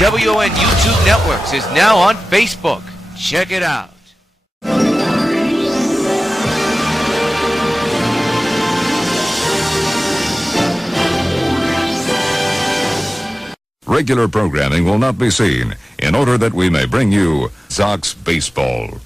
WON YouTube Networks is now on Facebook. Check it out. Regular programming will not be seen in order that we may bring you Sox baseball.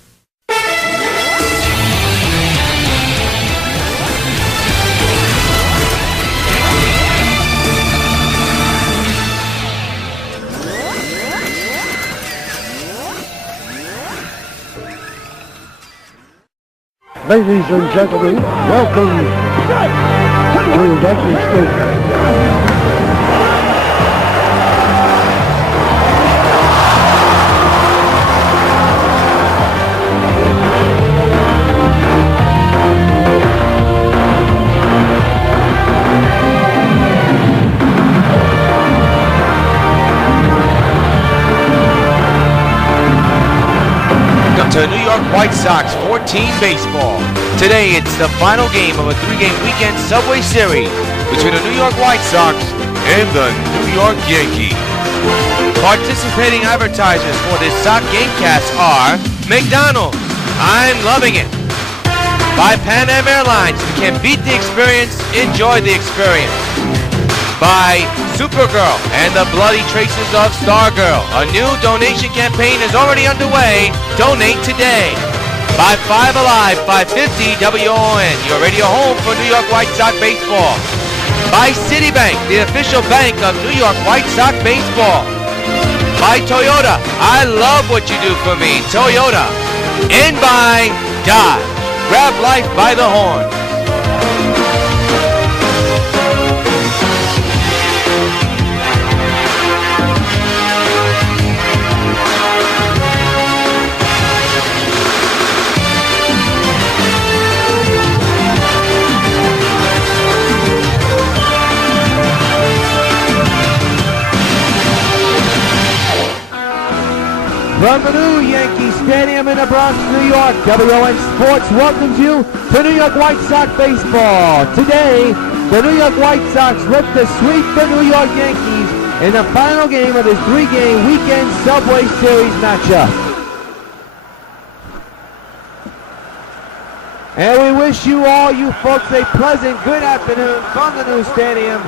Ladies and gentlemen, welcome to Yankee Stadium. To New York White Sox 14 baseball. Today it's the final game of a 3-game weekend Subway Series between the New York White Sox and the New York Yankees. Participating advertisers for this Sox Gamecast are McDonald's, I'm loving it. By Pan Am Airlines, you can beat the experience, enjoy the experience. By Supergirl and the Bloody Traces of Stargirl. A new donation campaign is already underway. Donate today. By 5 Alive 550 WON, your radio home for New York White Sox baseball. By Citibank, the official bank of New York White Sox baseball. By Toyota, I love what you do for me, Toyota. And by Dodge, grab life by the horn. From the new Yankee Stadium in the Bronx, New York, WON Sports welcomes you to New York White Sox baseball. Today, the New York White Sox look to sweep the New York Yankees in the final game of this 3-game weekend Subway Series matchup. And we wish you all, you folks, a pleasant good afternoon from the new stadium.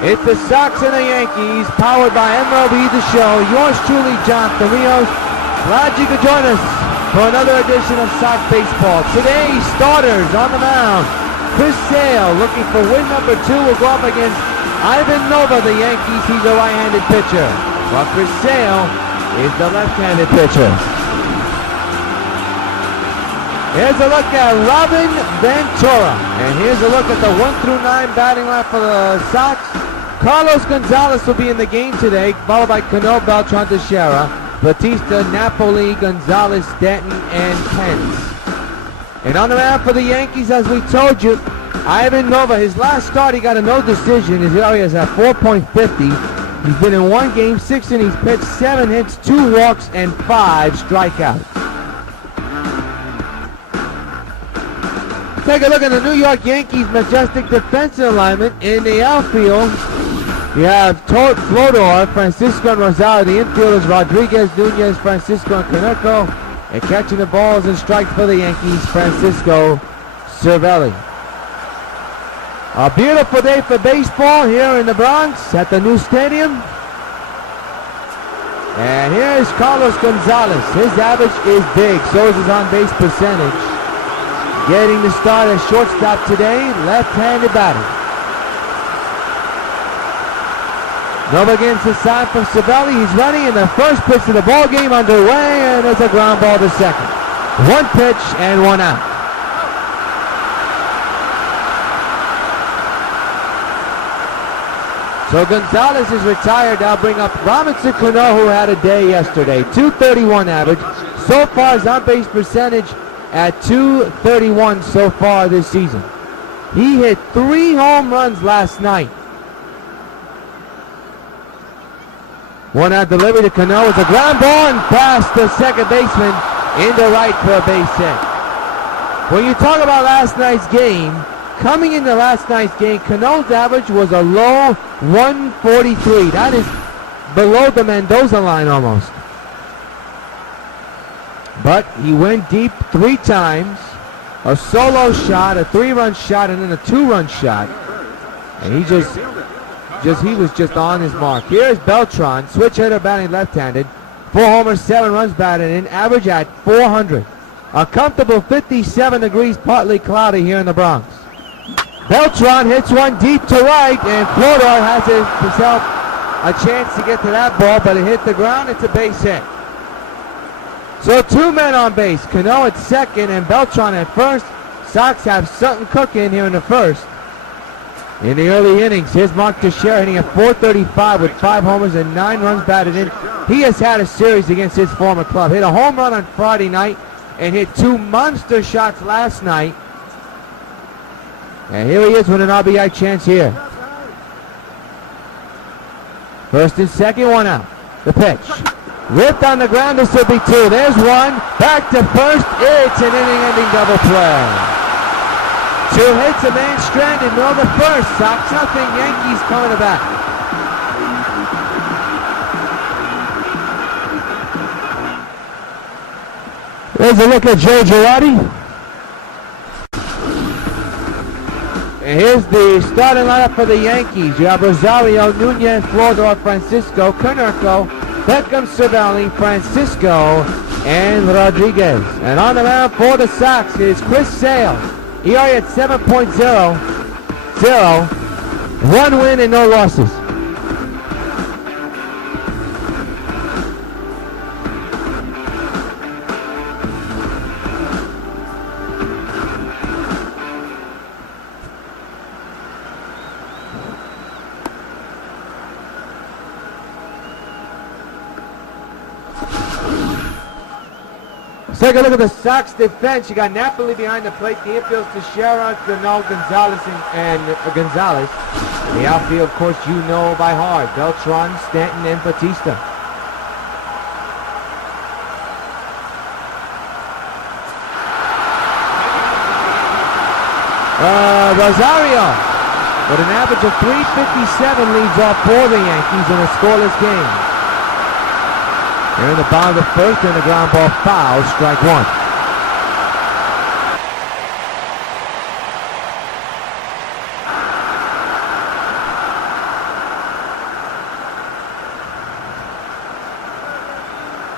It's the Sox and the Yankees, powered by MLB The Show. Yours truly, Jonathan Rios. Glad you could join us for another edition of Sox Baseball. Today's starters on the mound. Chris Sale, looking for win number 2, will go up against Ivan Nova, the Yankees. He's a right-handed pitcher, while Chris Sale is the left-handed pitcher. Here's a look at Robin Ventura. And here's a look at the 1 through 9 batting line for the Sox. Carlos Gonzalez will be in the game today, followed by Cano, Beltran, Teixeira, Batista, Napoli, Gonzalez, Stanton, and Pence. And on the mound for the Yankees, as we told you, Ivan Nova, his last start, he got a no decision. His area is at 4.50. He's been in 1 game, 6 innings pitched, 7 hits, 2 walks, and 5 strikeouts. Take a look at the New York Yankees' majestic defensive alignment. In the outfield, you have Flodor, Francisco, and Rosario. The infielders, Rodriguez, Nunez, Francisco, and Caneco. And catching the balls and strikes for the Yankees, Francisco Cervelli. A beautiful day for baseball here in the Bronx at the new stadium. And here's Carlos Gonzalez. His average is big, so is his on-base percentage. Getting the start as shortstop today, left-handed batter. Nova against the sign from Cervelli. He's running in the first pitch of the ball game underway, and there's a ground ball to second. 1 pitch and 1 out. So Gonzalez is retired. I'll bring up Robinson Cano, who had a day yesterday. .231 average. So far, his on-base percentage at .231 so far this season. He hit 3 home runs last night. 1 out delivery to Cano. It's a ground ball and past the second baseman into right for a base hit. When you talk about last night's game, coming into last night's game, Cano's average was a low 143. That is below the Mendoza line almost. But he went deep 3 times. A solo shot, a 3-run shot, and then a 2-run shot. And he was just on his mark. Here's Beltran, switch hitter batting left-handed. 4 homers, 7 runs batted in, average at 400. A comfortable 57 degrees, partly cloudy here in the Bronx. Beltran hits one deep to right, and Flodor has himself a chance to get to that ball, but it hit the ground. It's a base hit. So 2 men on base. Cano at second and Beltran at first. Sox have something cooking here in the first. In the early innings, here's Mark Teixeira hitting at .435 with 5 homers and 9 runs batted in. He has had a series against his former club. Hit a home run on Friday night and hit 2 monster shots last night. And here he is with an RBI chance here. First and second, 1 out. The pitch. Ripped on the ground, this will be 2. There's 1. Back to first. It's an inning-ending double play. 2 hits, a man stranded, middle of the first. Sox nothing, Yankees coming to bat. There's a look at Joe Girardi. And here's the starting lineup for the Yankees. You have Rosario, Nunez, Flodor, Francisco, Konerko, Beckham, Cervelli, Francisco, and Rodriguez. And on the mound for the Sox is Chris Sale. ERA at 7.00. 1 win and no losses. Let's take a look at the Sox defense. You got Napoli behind the plate. The infield's Teixeira, Cano, Gonzalez, and Gonzalez. The outfield, of course, you know by heart. Beltran, Stanton, and Batista. Rosario, with an average of .357, leads off for the Yankees in a scoreless game. They're in the bottom of the first, and the ground ball foul, strike 1.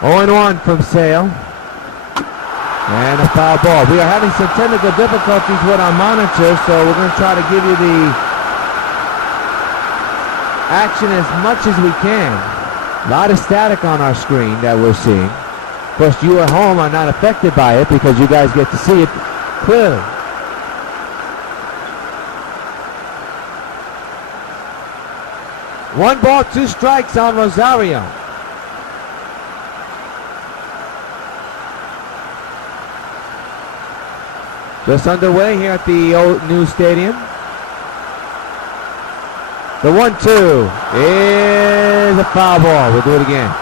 Oh, 1 from Sale. And a foul ball. We are having some technical difficulties with our monitor, so we're going to try to give you the action as much as we can. A lot of static on our screen that we're seeing. Of course, you at home are not affected by it because you guys get to see it clearly. One ball, 2 strikes on Rosario. Just underway here at the old new stadium. The 1-2 is a foul ball. We'll do it again.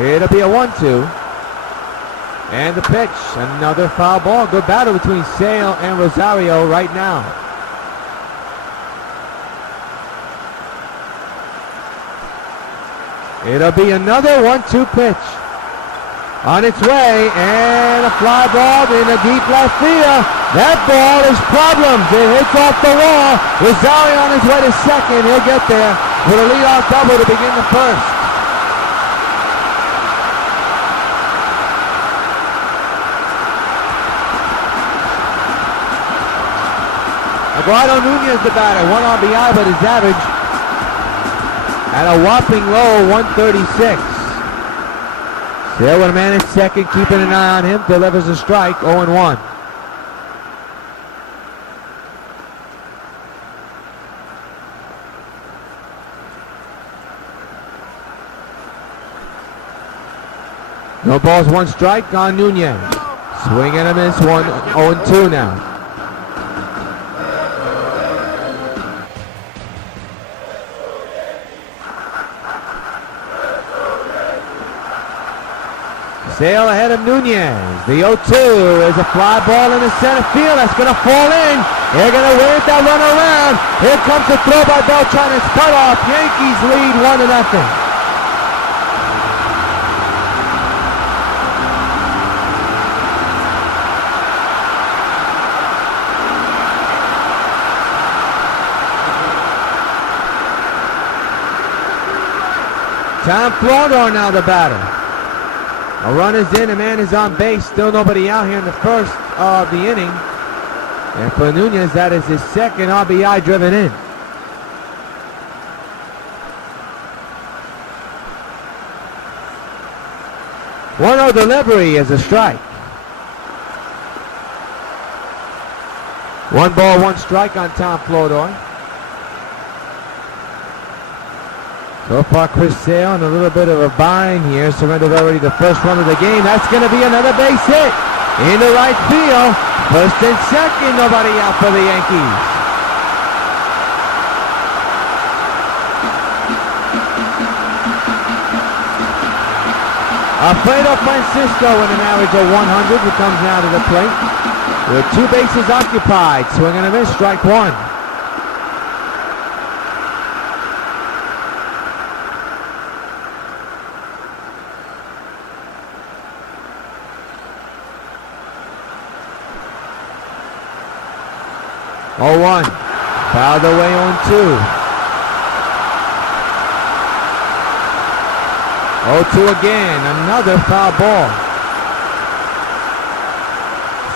It'll be a 1-2. And the pitch, another foul ball. Good battle between Sale and Rosario right now. It'll be another 1-2 pitch. On its way, and a fly ball in the deep left field. That ball is problems. It hits off the wall. Rosario on his way to second. He'll get there with a leadoff double to begin the first. Eduardo Nunez the batter. 1 RBI, but his average at a whopping low 136. There with a man at second, keeping an eye on him, delivers a strike, 0-1. No balls, 1 strike on Nunez. Swing and a miss, 0-2 now. Sale ahead of Nunez. The 0-2 is a fly ball in the center field. That's going to fall in. They're going to wave that run around. Here comes the throw by Beltran. It's cut off. Yankees lead 1-0. Tom Flodor now the batter. A run is in, a man is on base. Still nobody out here in the first of the inning. And for Nunez, that is his second RBI driven in. One-0 delivery is a strike. 1 ball, 1 strike on Tom Flodor. So far, Chris Sale in a little bit of a bind here. Surrendered already the first run of the game. That's going to be another base hit into right field. First and second, nobody out for the Yankees. Alfredo Francisco with an average of 100 who comes now to the plate. With 2 bases occupied. Swing and a miss, strike 1. Oh, 1. Fouled away on 2. 0-2 again. Another foul ball.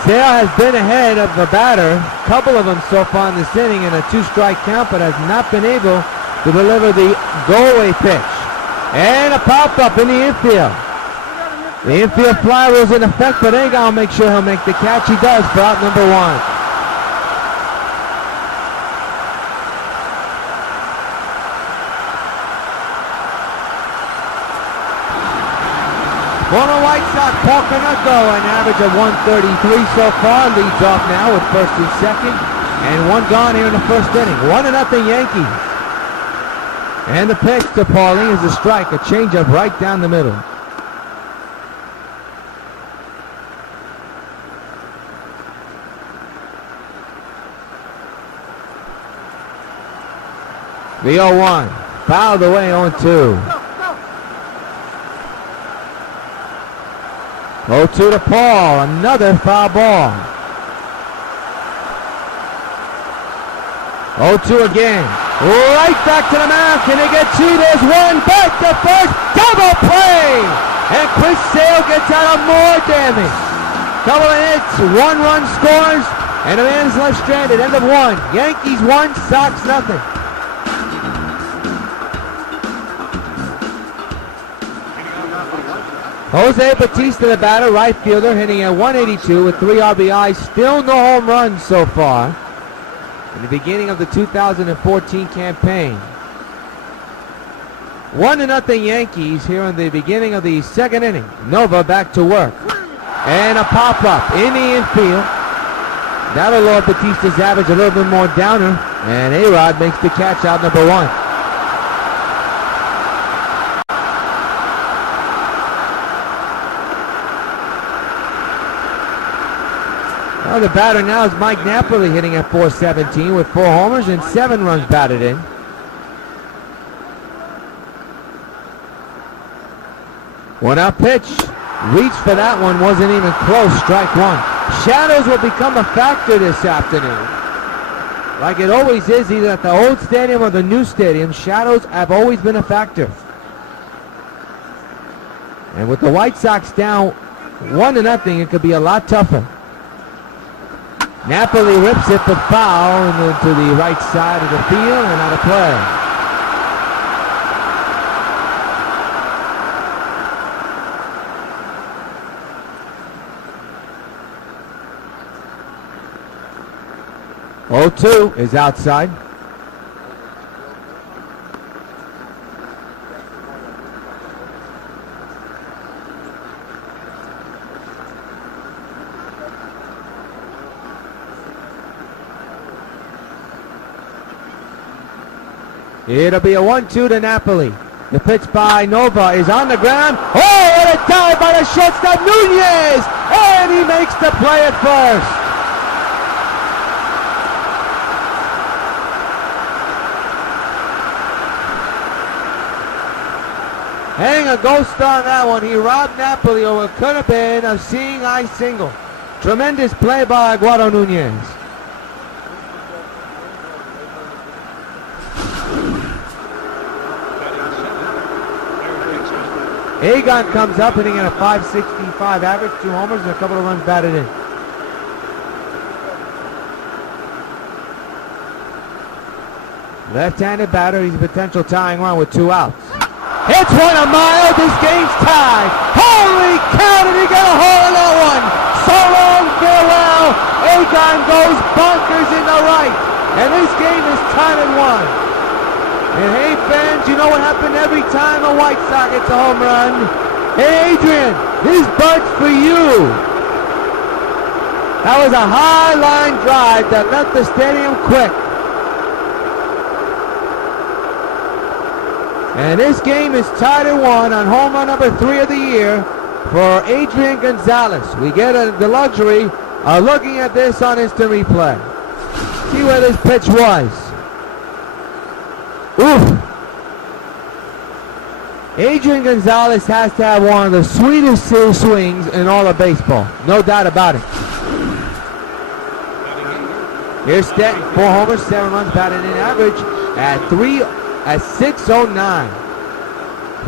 Sale has been ahead of the batter. A couple of them so far in this inning in a 2-strike count, but has not been able to deliver the go-away pitch. And a pop-up in the infield. The infield fly was in effect, but they gonna make sure he'll make the catch. He does for out number 1. WON White Sox, Paul Canucco, an average of 133 so far, leads off now with first and second, and 1 gone here in the first inning. 1-0 Yankees. And the pitch to Paulie is a strike, a changeup right down the middle. The 0-1, fouled away on 2. 0-2 to Paul, another foul ball. 0-2 again. Right back to the mound. Can they get 2? There's 1. Back to first. Double play. And Chris Sale gets out of more damage. Couple of hits. 1 run scores. And a man's left stranded. End of 1. Yankees 1, Sox nothing. Jose Batista, the batter, right fielder, hitting at 182 with 3 RBIs. Still no home runs so far in the beginning of the 2014 campaign. 1-0 Yankees here in the beginning of the second inning. Nova back to work. And a pop-up in the infield. That'll lower Batista's average a little bit more downer. And A-Rod makes the catch out number 1. Well, the batter now is Mike Napoli, hitting at 417 with 4 homers and 7 runs batted in. One out pitch. Reached for that one, wasn't even close. Strike 1. Shadows will become a factor this afternoon. Like it always is, either at the old stadium or the new stadium, shadows have always been a factor. And with the White Sox down 1-0, it could be a lot tougher. Napoli rips it, but foul into the right side of the field and out of play. Oh, 2 is outside. It'll be a 1-2 to Napoli. The pitch by Nova is on the ground. Oh, what a dive by the shortstop, Nunez, and he makes the play at first. Hang a ghost on that one. He robbed Napoli, or it could have been a seeing eye single. Tremendous play by Eduardo Nunez. Egon comes up hitting at a .565 average, 2 homers and a couple of runs batted in. Left-handed batter, he's a potential tying run with 2 outs. Hits one a mile, this game's tied. Holy cow, did he get a hole in that one? So long, farewell. Egon goes bonkers in the right. And this game is tied at 1. And hey fans, you know what happened every time a White Sox gets a home run? Hey Adrian, this butt's for you. That was a high line drive that left the stadium quick. And this game is tied at 1 on home run number 3 of the year for Adrian Gonzalez. We get the luxury of looking at this on instant replay. See where this pitch was. Oof. Adrian Gonzalez has to have one of the sweetest swings in all of baseball. No doubt about it. Here's Stanton, 4 homers, 7 runs batted in, average at 609.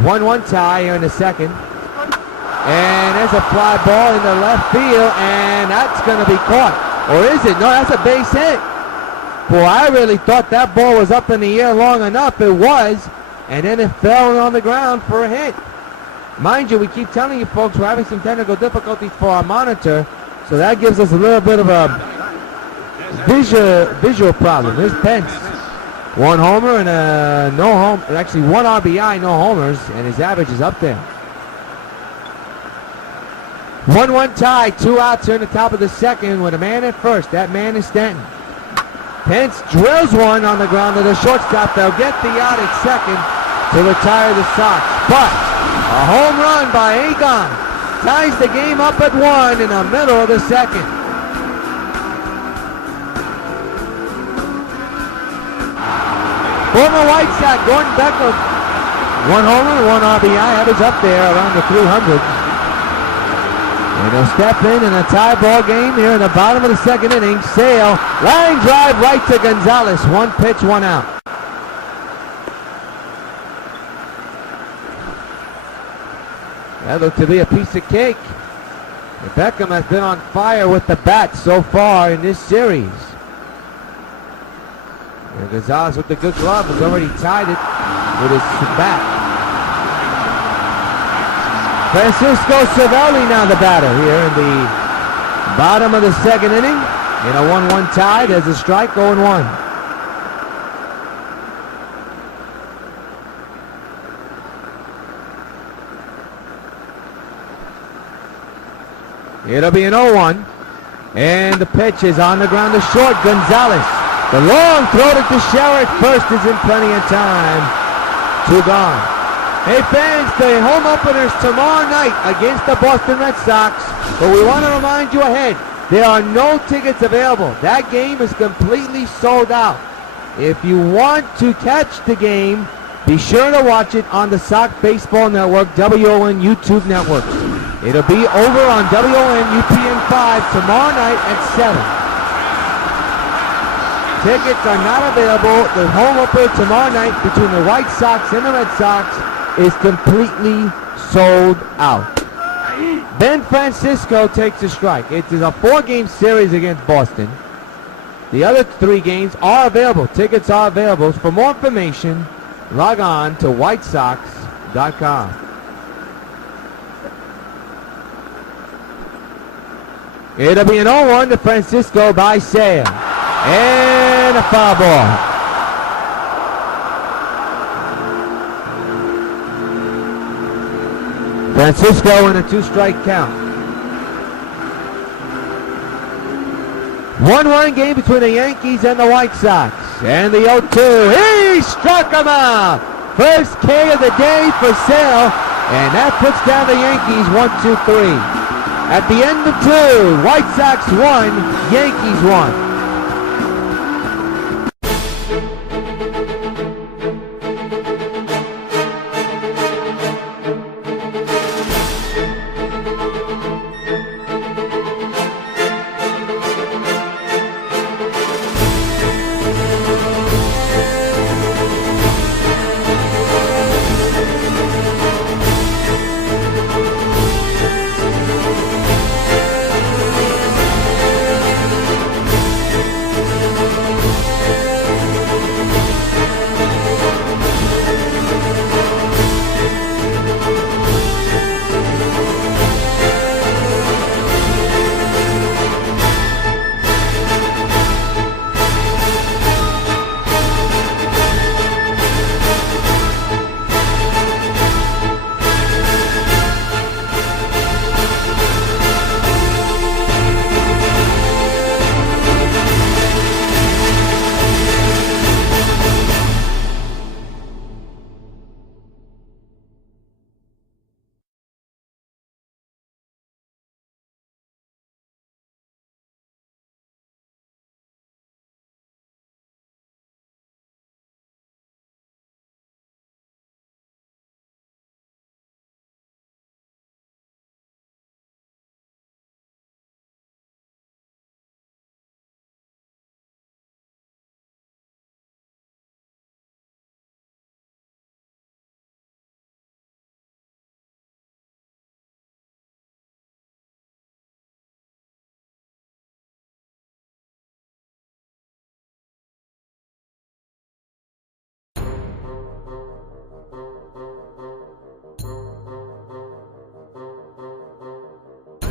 1-1 tie here in the second. And there's a fly ball in the left field, and that's going to be caught. Or is it? No, that's a base hit. Boy, I really thought that ball was up in the air long enough. It was, and then it fell on the ground for a hit. Mind you, we keep telling you folks we're having some technical difficulties for our monitor, so that gives us a little bit of a visual problem. Here's Pence. 1 homer and a no home, actually 1 RBI, no homers, and his average is up there. 1-1 tie, 2 outs here in the top of the second with a man at first. That man is Stanton. Pence drills one on the ground to the shortstop. They'll get the out at second to retire the Sox. But a home run by Egon ties the game up at 1 in the middle of the second. Former White Sox, Gordon Becker, 1 homer, 1 RBI, average up there around the 300. And he'll step in a tie ball game here in the bottom of the second inning. Sale, line drive right to Gonzalez. 1 pitch, 1 out. That looked to be a piece of cake. Beckham has been on fire with the bat so far in this series. And Gonzalez with the good glove has already tied it with his bat. Francisco Cervelli now the batter here in the bottom of the second inning. In a 1-1 tie, there's a strike, 0-1. It'll be an 0-1. And the pitch is on the ground to short. Gonzalez. The long throw to Teixeira at first is in plenty of time. 2 gone. Hey fans, the home openers tomorrow night against the Boston Red Sox. But we want to remind you ahead, there are no tickets available. That game is completely sold out. If you want to catch the game, be sure to watch it on the Sox Baseball Network, WON YouTube network. It'll be over on WON UPN 5 tomorrow night at 7. Tickets are not available. The home opener tomorrow night between the White Sox and the Red Sox is completely sold out. Ben Francisco takes a strike. It is a 4-game series against Boston. The other 3 games are available. Tickets are available. For more information, log on to whitesox.com. It'll be an 0-1 to Francisco by Sale. And a foul ball. Francisco in a 2-strike count. 1-1 game between the Yankees and the White Sox. And the 0-2. He struck him out. First K of the day for Sale. And that puts down the Yankees 1-2-3. At the end of 2, White Sox 1, Yankees 1.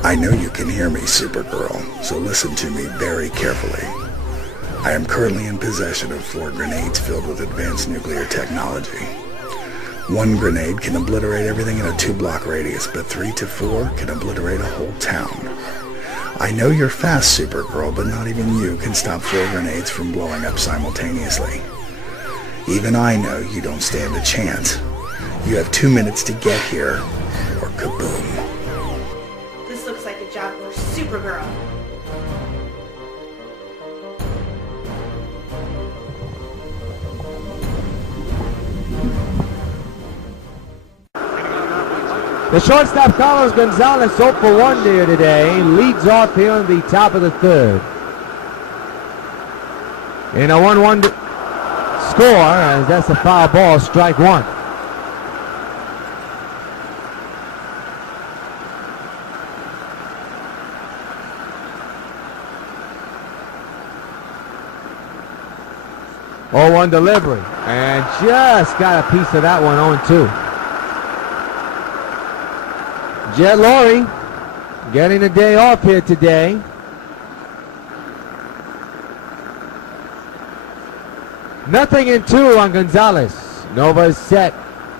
I know you can hear me, Supergirl, so listen to me very carefully. I am currently in possession of 4 grenades filled with advanced nuclear technology. 1 grenade can obliterate everything in a 2-block radius, but 3 to 4 can obliterate a whole town. I know you're fast, Supergirl, but not even you can stop 4 grenades from blowing up simultaneously. Even I know you don't stand a chance. You have 2 minutes to get here, or kaboom. This looks like a job for Supergirl. The shortstop Carlos Gonzalez 0 for 1 there today. Leads off here in the top of the 3rd. In a 1-1 score, as that's a foul ball, strike 1. Oh, 0-1 delivery, and just got a piece of that one. 0-2. Jet Laurie getting a day off here today. Nothing in 2 on Gonzalez. Nova's set,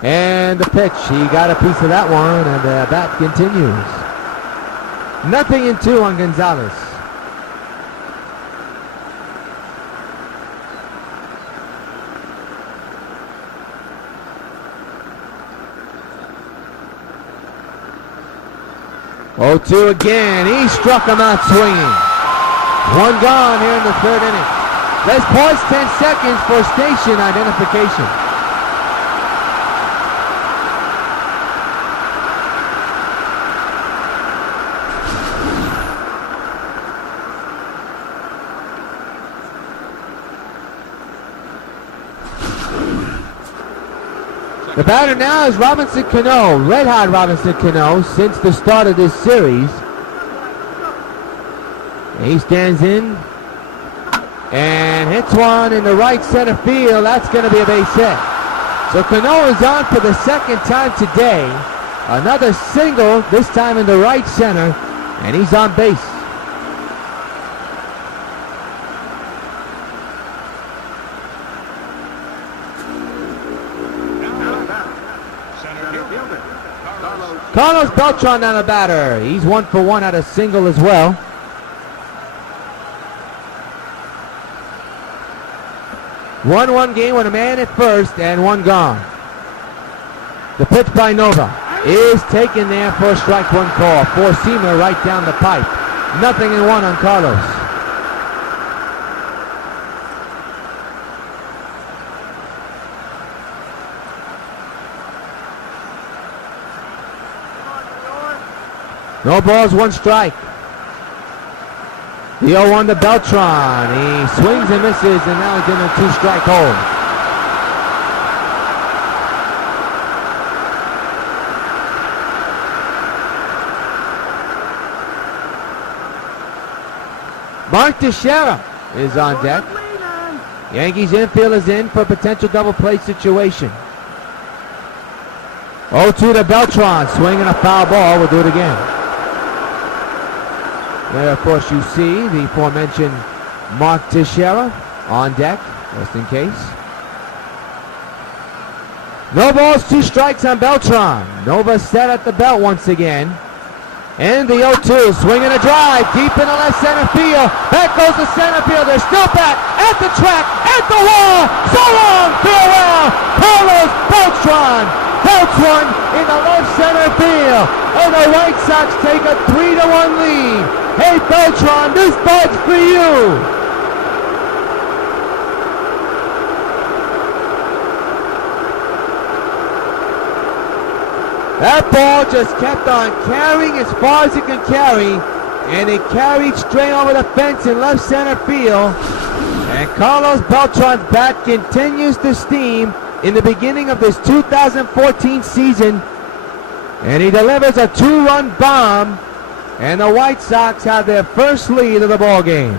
and the pitch. He got a piece of that one, and the bat continues. Nothing in 2 on Gonzalez. Oh, 2 again. He struck him out swinging. 1 gone here in the 3rd inning. Let's pause 10 seconds for station identification. The batter now is Robinson Cano, red hot Robinson Cano since the start of this series. He stands in and hits one in the right center field. That's going to be a base hit. So Cano is on for the 2nd time today. Another single, this time in the right center, and he's on base. Carlos Beltran on the batter. He's 1 for 1 at a single as well. One game with a man at first and 1 gone. The pitch by Nova is taken there for a strike one call. Four-seamer right down the pipe. 0-1 on Carlos. No balls, one strike. The 0-1 to Beltran. He swings and misses, and now he's in a two-strike hole. Mark Teixeira is on deck. Yankees infield is in for a potential double play situation. 0-2 to Beltran, swinging a foul ball. We'll do it again. There, of course, you see the aforementioned Mark Teixeira on deck, just in case. No balls, two strikes on Beltran. Nova set at the belt once again. And the 0-2, swinging a drive deep in the left center field. Back goes the center field. They're still back at the track, at the wall. So long, farewell. Carlos Beltran belts one in the left center field. And the White Sox take a 3-1 lead. Hey, Beltran, this bug's for you. That ball just kept on carrying as far as it could carry, and it carried straight over the fence in left center field. And Carlos Beltran's bat continues to steam in the beginning of this 2014 season, and he delivers a two-run bomb, and the White Sox have their first lead of the ball game.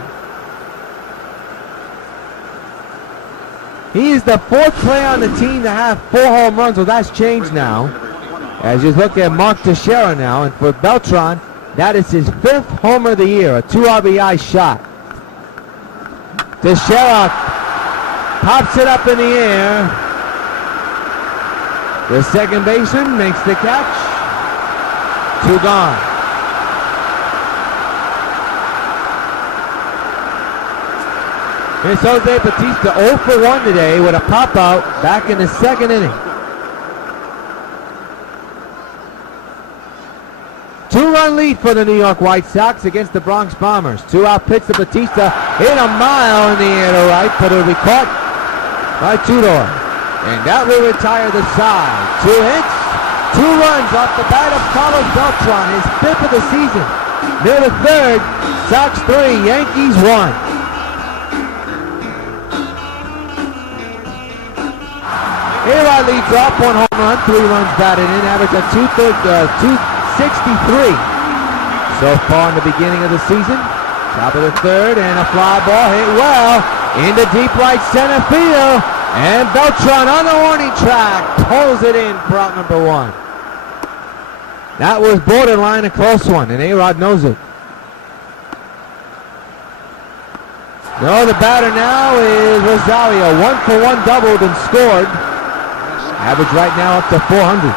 He is the fourth player on the team to have 4 home runs. Well, that's changed now. As you look at Mark Teixeira now, and for Beltran, that is his 5th homer of the year, a 2 RBI shot. Teixeira pops it up in the air. The second baseman makes the catch. 2 gone. Here's Jose Bautista 0 for 1 today with a pop out back in the second inning. 2-run lead for the New York White Sox against the Bronx Bombers. 2-out pitch to Bautista. Hit a mile in the air to right, but it'll be caught by Tudor. And that will retire the side. 2 hits, 2 runs off the bat of Carlos Beltran, his 5th of the season. Near the third, Sox 3, Yankees 1. A-Rod leads off, 1 home run, 3 runs batted in, average of 263 so far in the beginning of the season. Top of the third, and a fly ball hit well into deep right center field. And Beltran on the warning track pulls it in for out number 1. That was borderline a close one, and A-Rod knows it. No, the batter now is Rosario. 1 for 1 doubled and scored. Average right now up to 400.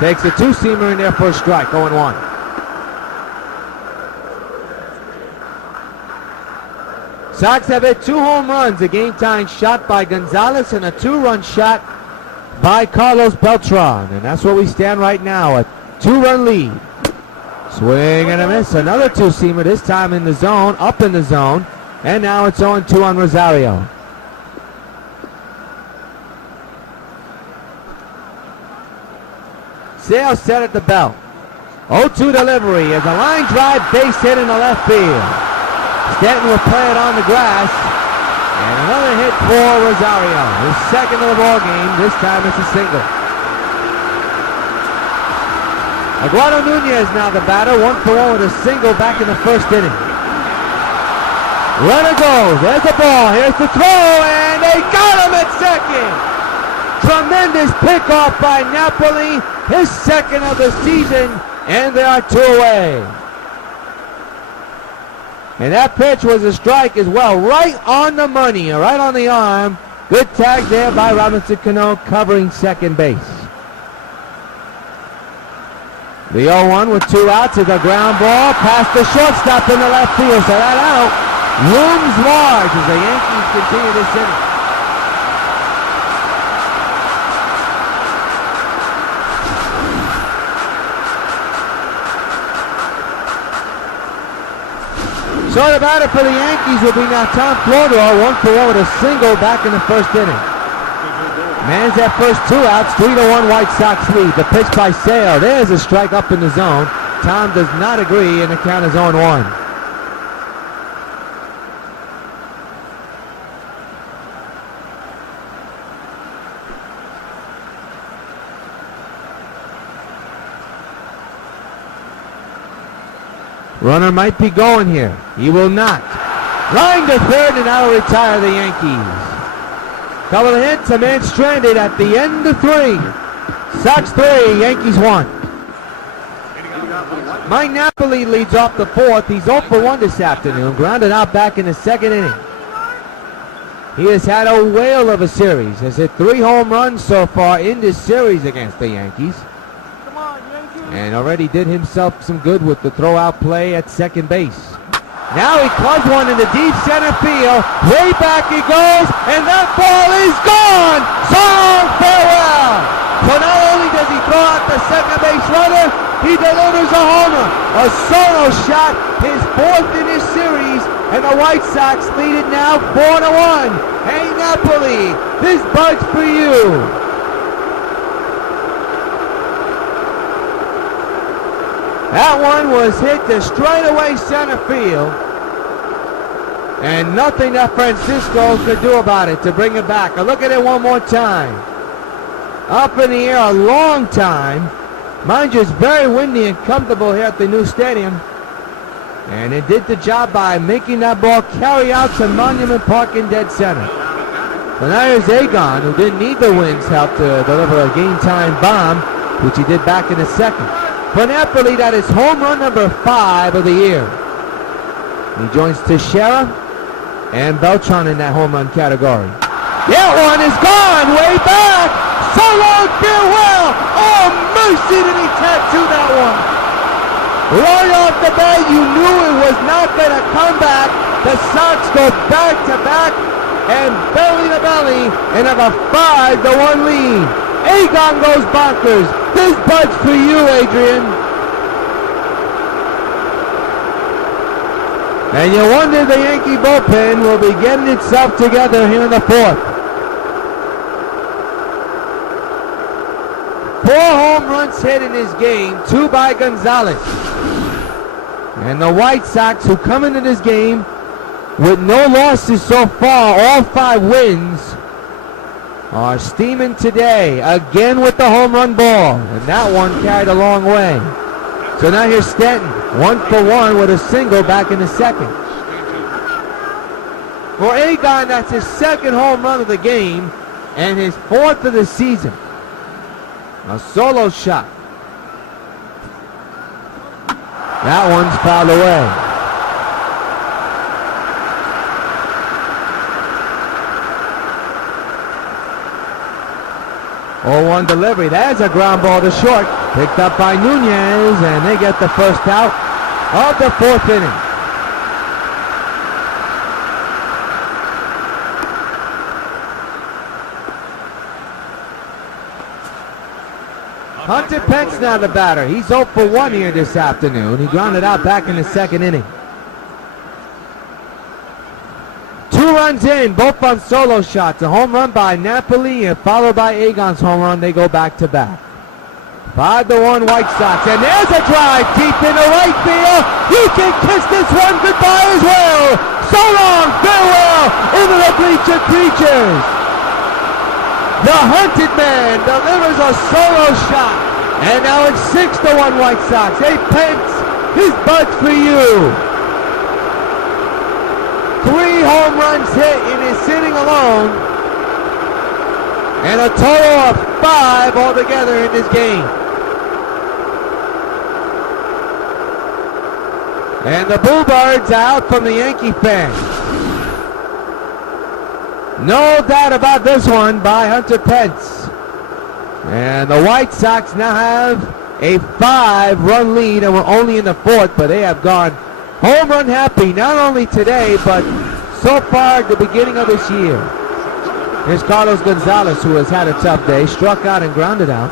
Takes a 2-seamer in there for a strike, 0-1. Sox have hit 2 home runs, a game-tying shot by Gonzalez and a 2-run shot by Carlos Beltran. And that's where we stand right now, a 2-run lead. Swing and a miss, another 2-seamer, this time in the zone, up in the zone. And now it's 0-2 on Rosario. Sale set at the belt. 0-2 delivery as a line drive base hit in the left field. Stanton will play it on the grass. And another hit for Rosario. His 2nd of the ball game. This time it's a single. Eduardo Nunez now the batter. 1 for 1 with a single back in the 1st inning. Runner goes. There's the ball. Here's the throw. And they got him at 2nd. Tremendous pickoff by Napoli. His 2nd of the season. And there are 2 away. And that pitch was a strike as well. Right on the money. Right on the arm. Good tag there by Robinson Cano covering second base. The 0-1 with 2 outs is a ground ball past the shortstop in the left field. So that out looms large as the Yankees continue this inning. So the batter for the Yankees will be now Tom Flodor, 1-for-1 with a single back in the first inning. Man's that first 2 outs, 3-1 White Sox lead. The pitch by Sale. There's a strike up in the zone. Tom does not agree, and the count is 0-1. Runner might be going here. He will not. Line to third, and that'll retire the Yankees. Couple of hits, a man stranded at the end of 3. Sox 3, Yankees 1. Mike Napoli leads off the 4th. He's 0-for-1 this afternoon. Grounded out back in the second inning. He has had a whale of a series. Has hit 3 home runs so far in this series against the Yankees. And already did himself some good with the throw-out play at second base. Now he clubs one in the deep center field. Way back he goes, and that ball is gone! So long, farewell! So not only does he throw out the second base runner, he delivers a homer. A solo shot, his 4th in this series, and the White Sox lead it now 4-1. Hey Napoli, this bug's for you. That one was hit to straightaway center field. And nothing that Francisco could do about it to bring it back. Look at it one more time. Up in the air a long time. Mind you, it's very windy and comfortable here at the new stadium. And it did the job by making that ball carry out to Monument Park in dead center. So now here's Egon, who didn't need the wind's help to deliver a game-time bomb, which he did back in the second. For Napoli, that is home run number 5 of the year. He joins Teixeira and Beltran in that home run category. That one is gone, way back. So long, farewell. Oh, mercy, did he tattoo that one. Right off the bat, you knew it was not going to come back. The Sox go back to back and belly to belly and have a 5-1 lead. Egon goes bonkers. This bud's for you, Adrian. And you wonder the Yankee bullpen will be getting itself together here in the 4th. 4 home runs hit in this game, 2 by Gonzalez. And the White Sox, who come into this game with no losses so far, all 5 wins, are steaming today, again with the home run ball. And that one carried a long way. So now here's Stanton, 1-for-1 with a single back in the second. For Egon, that's his 2nd home run of the game and his 4th of the season. A solo shot. That one's fouled away. 0-1 delivery. There's a ground ball to short. Picked up by Nunez, and they get the first out of the 4th inning. Hunter Pence now the batter. He's 0-for-1 here this afternoon. He grounded out back in the second inning. 2 runs in, both on solo shots. A home run by Napoli and followed by Egon's home run. They go back to back. 5-1 White Sox. And there's a drive deep into right field. You can kiss this one goodbye as well. So long, farewell, into the bleacher creatures. The hunted man delivers a solo shot. And now it's 6-1 White Sox. Hey, Pence, this bud's for you. 3 home runs hit in his inning alone. And a total of 5 altogether in this game. And the Bluebirds are out from the Yankee fans. No doubt about this one by Hunter Pence. And the White Sox now have a 5-run lead, and we're only in the 4th, but they have gone home run happy, not only today, but so far at the beginning of this year. Here's Carlos Gonzalez, who has had a tough day, struck out and grounded out.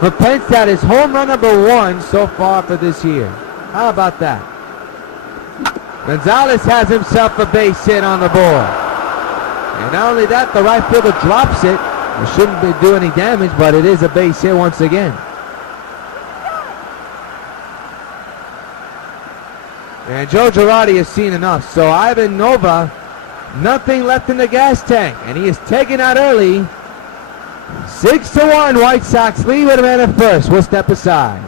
For Pence, that is home run number 1 so far for this year. How about that? Gonzalez has himself a base hit on the board. And not only that, the right fielder drops it. It shouldn't do any damage, but it is a base hit once again. And Joe Girardi has seen enough. So Ivan Nova, nothing left in the gas tank. And he is taken out early. 6-1, White Sox lead with a man at first. We'll step aside.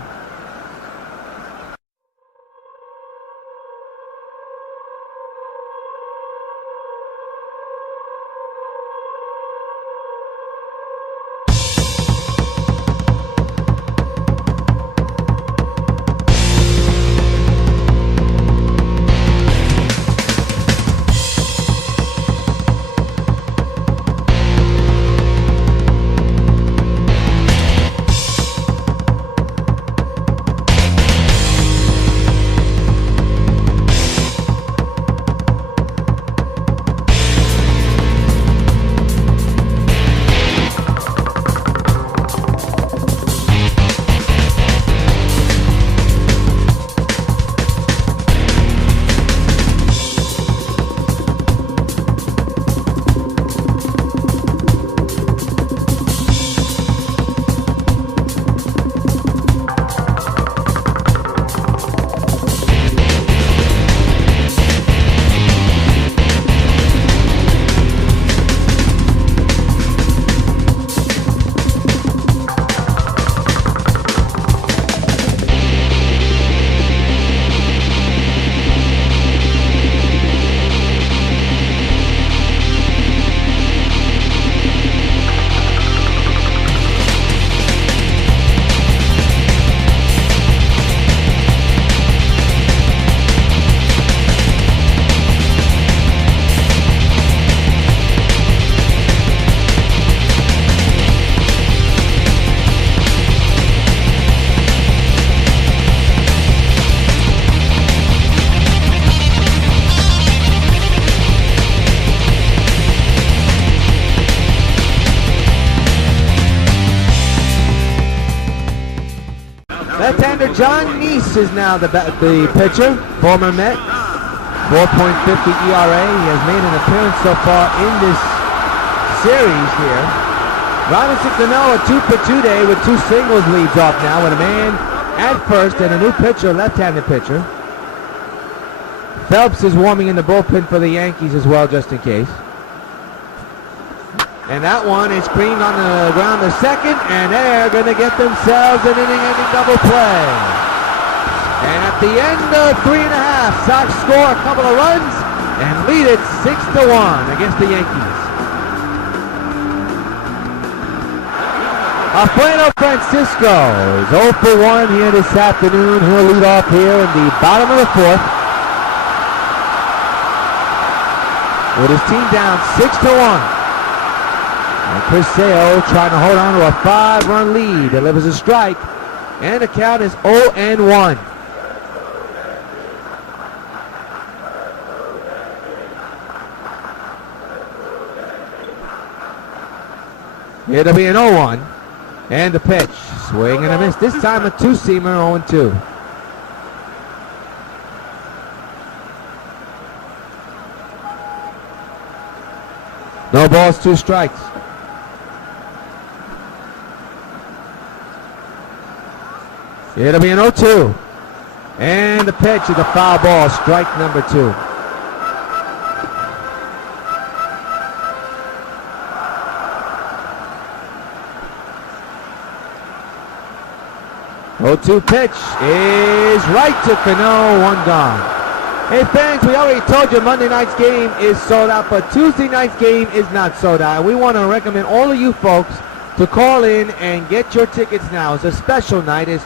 Left-hander John Neese is now the pitcher, former Met, 4.50 ERA. He has made an appearance so far in this series here. Robinson Cano, a 2-for-2 day with 2 singles, leads off now with a man at first and a new pitcher, left-handed pitcher. Phelps is warming in the bullpen for the Yankees as well, just in case. And that one is screened on the ground to second, and they're going to get themselves an inning-ending double play. And at the end of 3.5, Sox score a couple of runs and lead it 6-1 against the Yankees. Alfredo Francisco is 0 for 1 here this afternoon. He'll lead off here in the bottom of the 4th. With his team down 6-1. And Chris Sale trying to hold on to a 5-run lead. Delivers a strike. And the count is 0-1. It'll be an 0-1. And the pitch. Swing and a miss. This time a 2-seamer, 0-2. No balls, 2 strikes. It'll be an 0-2. And the pitch is a foul ball, strike number 2. Oh, 2 pitch is right to Cano, 1 gone. Hey fans, we already told you Monday night's game is sold out, but Tuesday night's game is not sold out. We want to recommend all of you folks to call in and get your tickets now. It's a special night. It's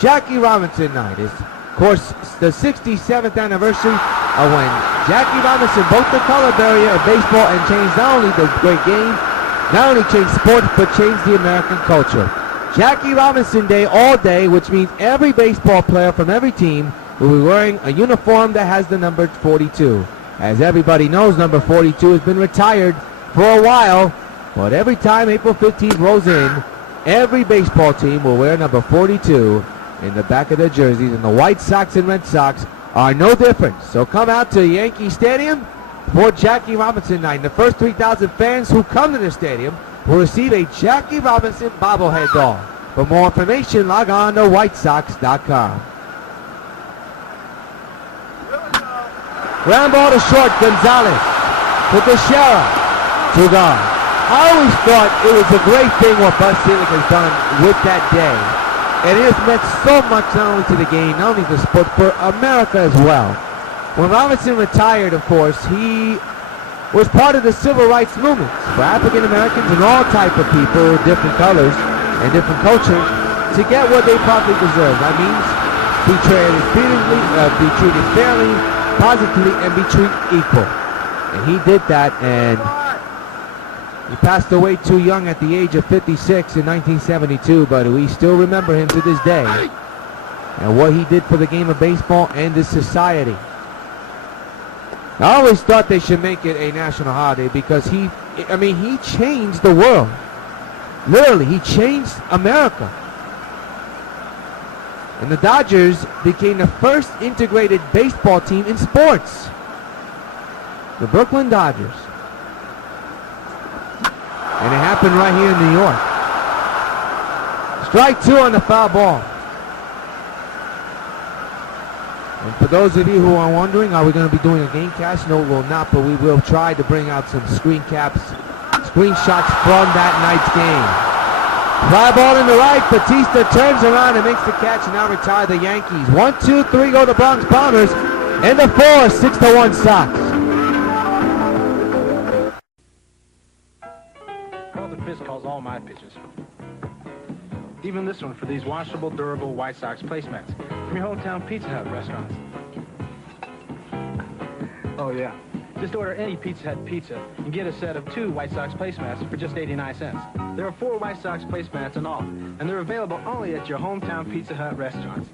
Jackie Robinson night. It's, of course, the 67th anniversary of when Jackie Robinson broke the color barrier of baseball and changed not only the great game, not only changed sports, but changed the American culture. Jackie Robinson Day all day, which means every baseball player from every team will be wearing a uniform that has the number 42. As everybody knows, number 42 has been retired for a while, but every time April 15th rolls in, every baseball team will wear number 42 in the back of their jerseys, and the White Sox and Red Sox are no different. So come out to Yankee Stadium for Jackie Robinson night. And the first 3,000 fans who come to the stadium will receive a Jackie Robinson bobblehead doll. For more information, log on to WhiteSox.com. Ground ball to short, Gonzalez to Teixeira, to gone. I always thought it was a great thing what Buzz Selig has done with that day. And it has meant so much not only to the game, not only to the sport, for America as well. When Robinson retired, of course, he was part of the civil rights movement for African Americans and all type of people, different colors and different cultures, to get what they probably deserve. That means be treated fairly, positively, and be treated equal. And he did that, and he passed away too young at the age of 56 in 1972, but we still remember him to this day and what he did for the game of baseball and this society. I always thought they should make it a national holiday because he changed the world. Literally, he changed America. And the Dodgers became the first integrated baseball team in sports. The Brooklyn Dodgers. And it happened right here in New York. Strike two on the foul ball. And for those of you who are wondering, are we going to be doing a game cast? No, we'll not, but we will try to bring out some screenshots from that night's game. Fly ball in the right, Batista turns around and makes the catch and now retire the Yankees. 1-2-3 go the Bronx Bombers, and the 4, 6-1 Sox. Carlton Fisk calls all my pitches. Even this one for these washable, durable White Sox placemats from your hometown Pizza Hut restaurants. Oh, yeah. Just order any Pizza Hut pizza and get a set of 2 White Sox placemats for just 89 cents. There are 4 White Sox placemats in all, and they're available only at your hometown Pizza Hut restaurants.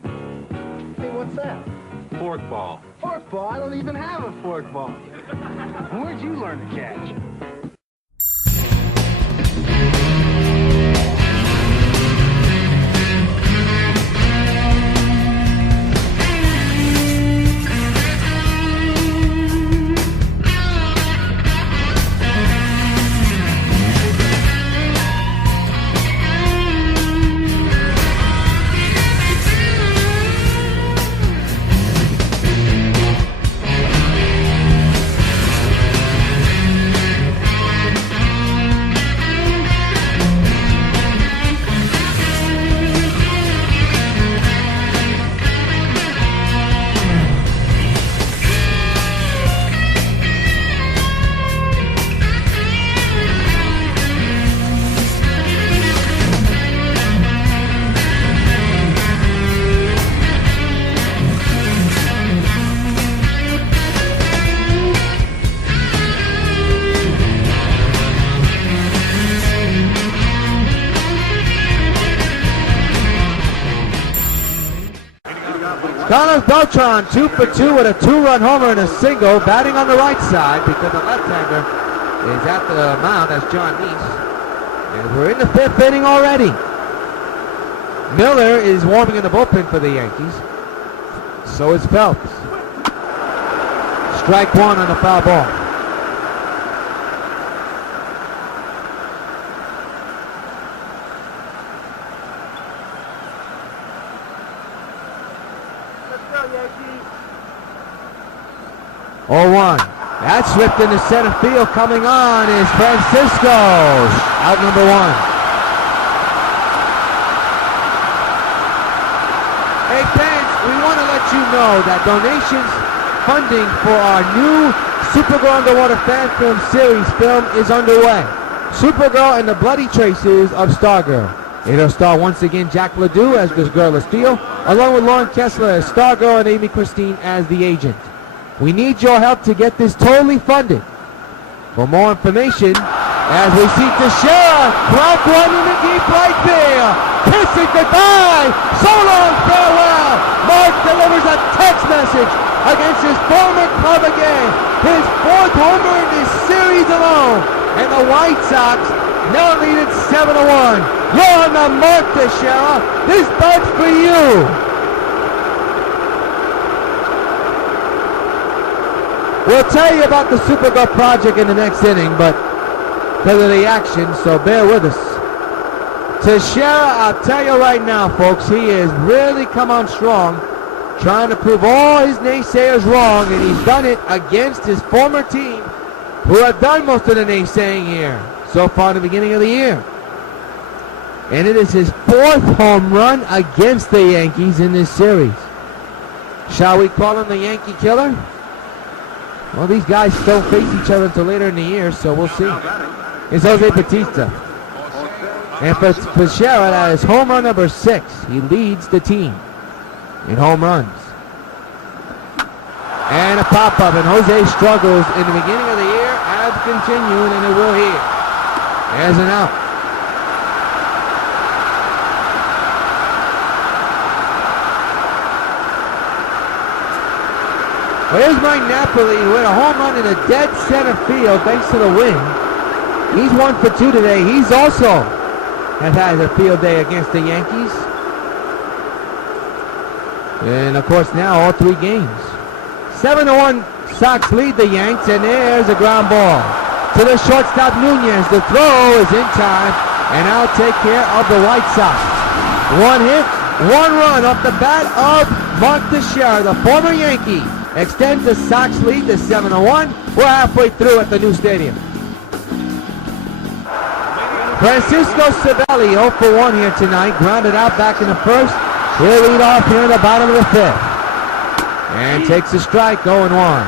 Hey, what's that? Fork ball. Fork ball? I don't even have a fork ball. Where'd you learn to catch? Carlos Beltran, 2 for 2 with a 2-run homer and a single, batting on the right side because the left-hander is at the mound. That's John Neese. And we're in the 5th inning already. Miller is warming in the bullpen for the Yankees. So is Phelps. Strike 1 on the foul ball. Oh, 1. That's ripped into center field. Coming on is Francisco. Out number 1. Hey, fans, we want to let you know that donations funding for our new Supergirl Underwater fan film series film is underway. Supergirl and the Bloody Traces of Stargirl. It'll star once again Jack Ledoux as this girl of steel, along with Lauren Kessler as Stargirl and Amy Christine as the agent. We need your help to get this totally funded. For more information, as we see Teixeira crack one in the deep right field, kissing goodbye, so long, farewell. Mark delivers a text message against his former club again, his 4th homer in this series alone, and the White Sox now lead it 7-1. You're on the mark, Teixeira. This bird's for you. We'll tell you about the Supergirl project in the next inning, but because of the action, so bear with us. Teixeira, I'll tell you right now, folks, he has really come on strong, trying to prove all his naysayers wrong, and he's done it against his former team, who have done most of the naysaying here so far in the beginning of the year. And it is his 4th home run against the Yankees in this series. Shall we call him the Yankee Killer? Well, these guys don't face each other until later in the year, so we'll see. It's Jose Bautista. And for Teixeira, that is home run number 6. He leads the team in home runs. And a pop-up, and Jose struggles in the beginning of the year, as continued, and it will here. There's an out. Well, here's Mike Napoli, who hit a home run in a dead center field thanks to the wind. He's 1 for 2 today. He's also has had a field day against the Yankees. And, of course, now all 3 games. 7-1 Sox lead the Yanks, and there's a ground ball to the shortstop Nunez. The throw is in time, and I'll take care of the White Sox. 1 hit, 1 run off the bat of Mark Teixeira, the former Yankee. Extends the Sox lead to 7-1. We're halfway through at the new stadium. Francisco Cervelli 0 for 1 here tonight. Grounded out back in the first. He'll lead off here in the bottom of the 5th. And takes a strike, 0-1.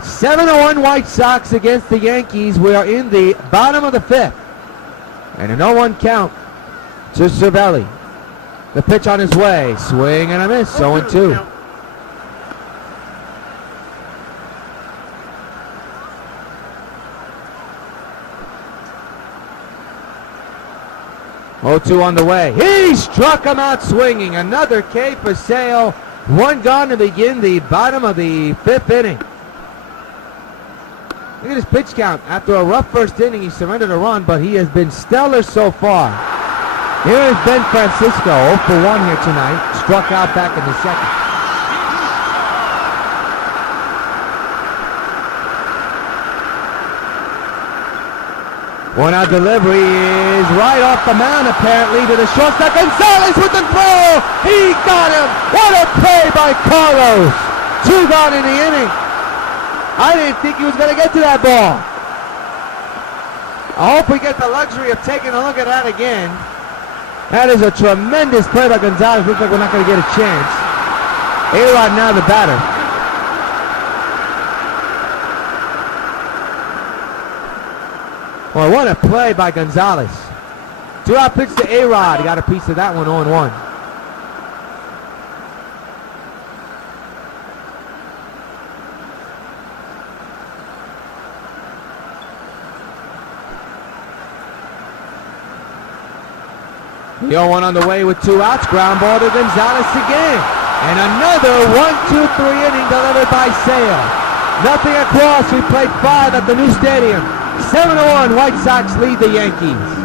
7-1 White Sox against the Yankees. We are in the bottom of the 5th. And an 0-1 count to Cervelli. The pitch on his way. Swing and a miss. 0-2. On the way. He struck him out swinging. Another K for Sale. 1 gone to begin the bottom of the 5th inning. Look at his pitch count. After a rough first inning, he surrendered a run, but he has been stellar so far. Here is Ben Francisco, 0 for 1 here tonight. Struck out back in the 2nd. One out delivery is right off the mound, apparently, to the shortstop. Gonzalez with the throw. He got him. What a play by Carlos. 2 gone in the inning. I didn't think he was going to get to that ball. I hope we get the luxury of taking a look at that again. That is a tremendous play by Gonzalez. Looks like we're not going to get a chance. A-Rod now the batter. Well, what a play by Gonzalez. 2-out pitch to A-Rod. He got a piece of that one, 0-1. The 0-1 on the way with 2 outs. Ground ball to Gonzalez again. And another 1-2-3 inning delivered by Sale. Nothing across. We played 5 at the new stadium. 7-1, White Sox lead the Yankees.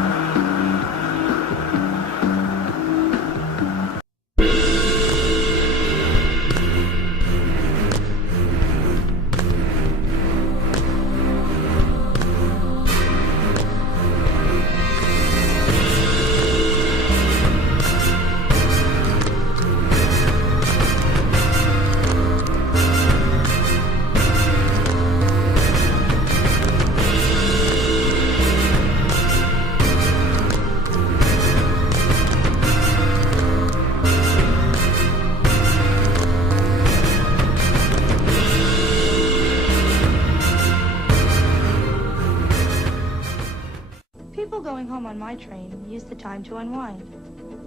On my train use the time to unwind.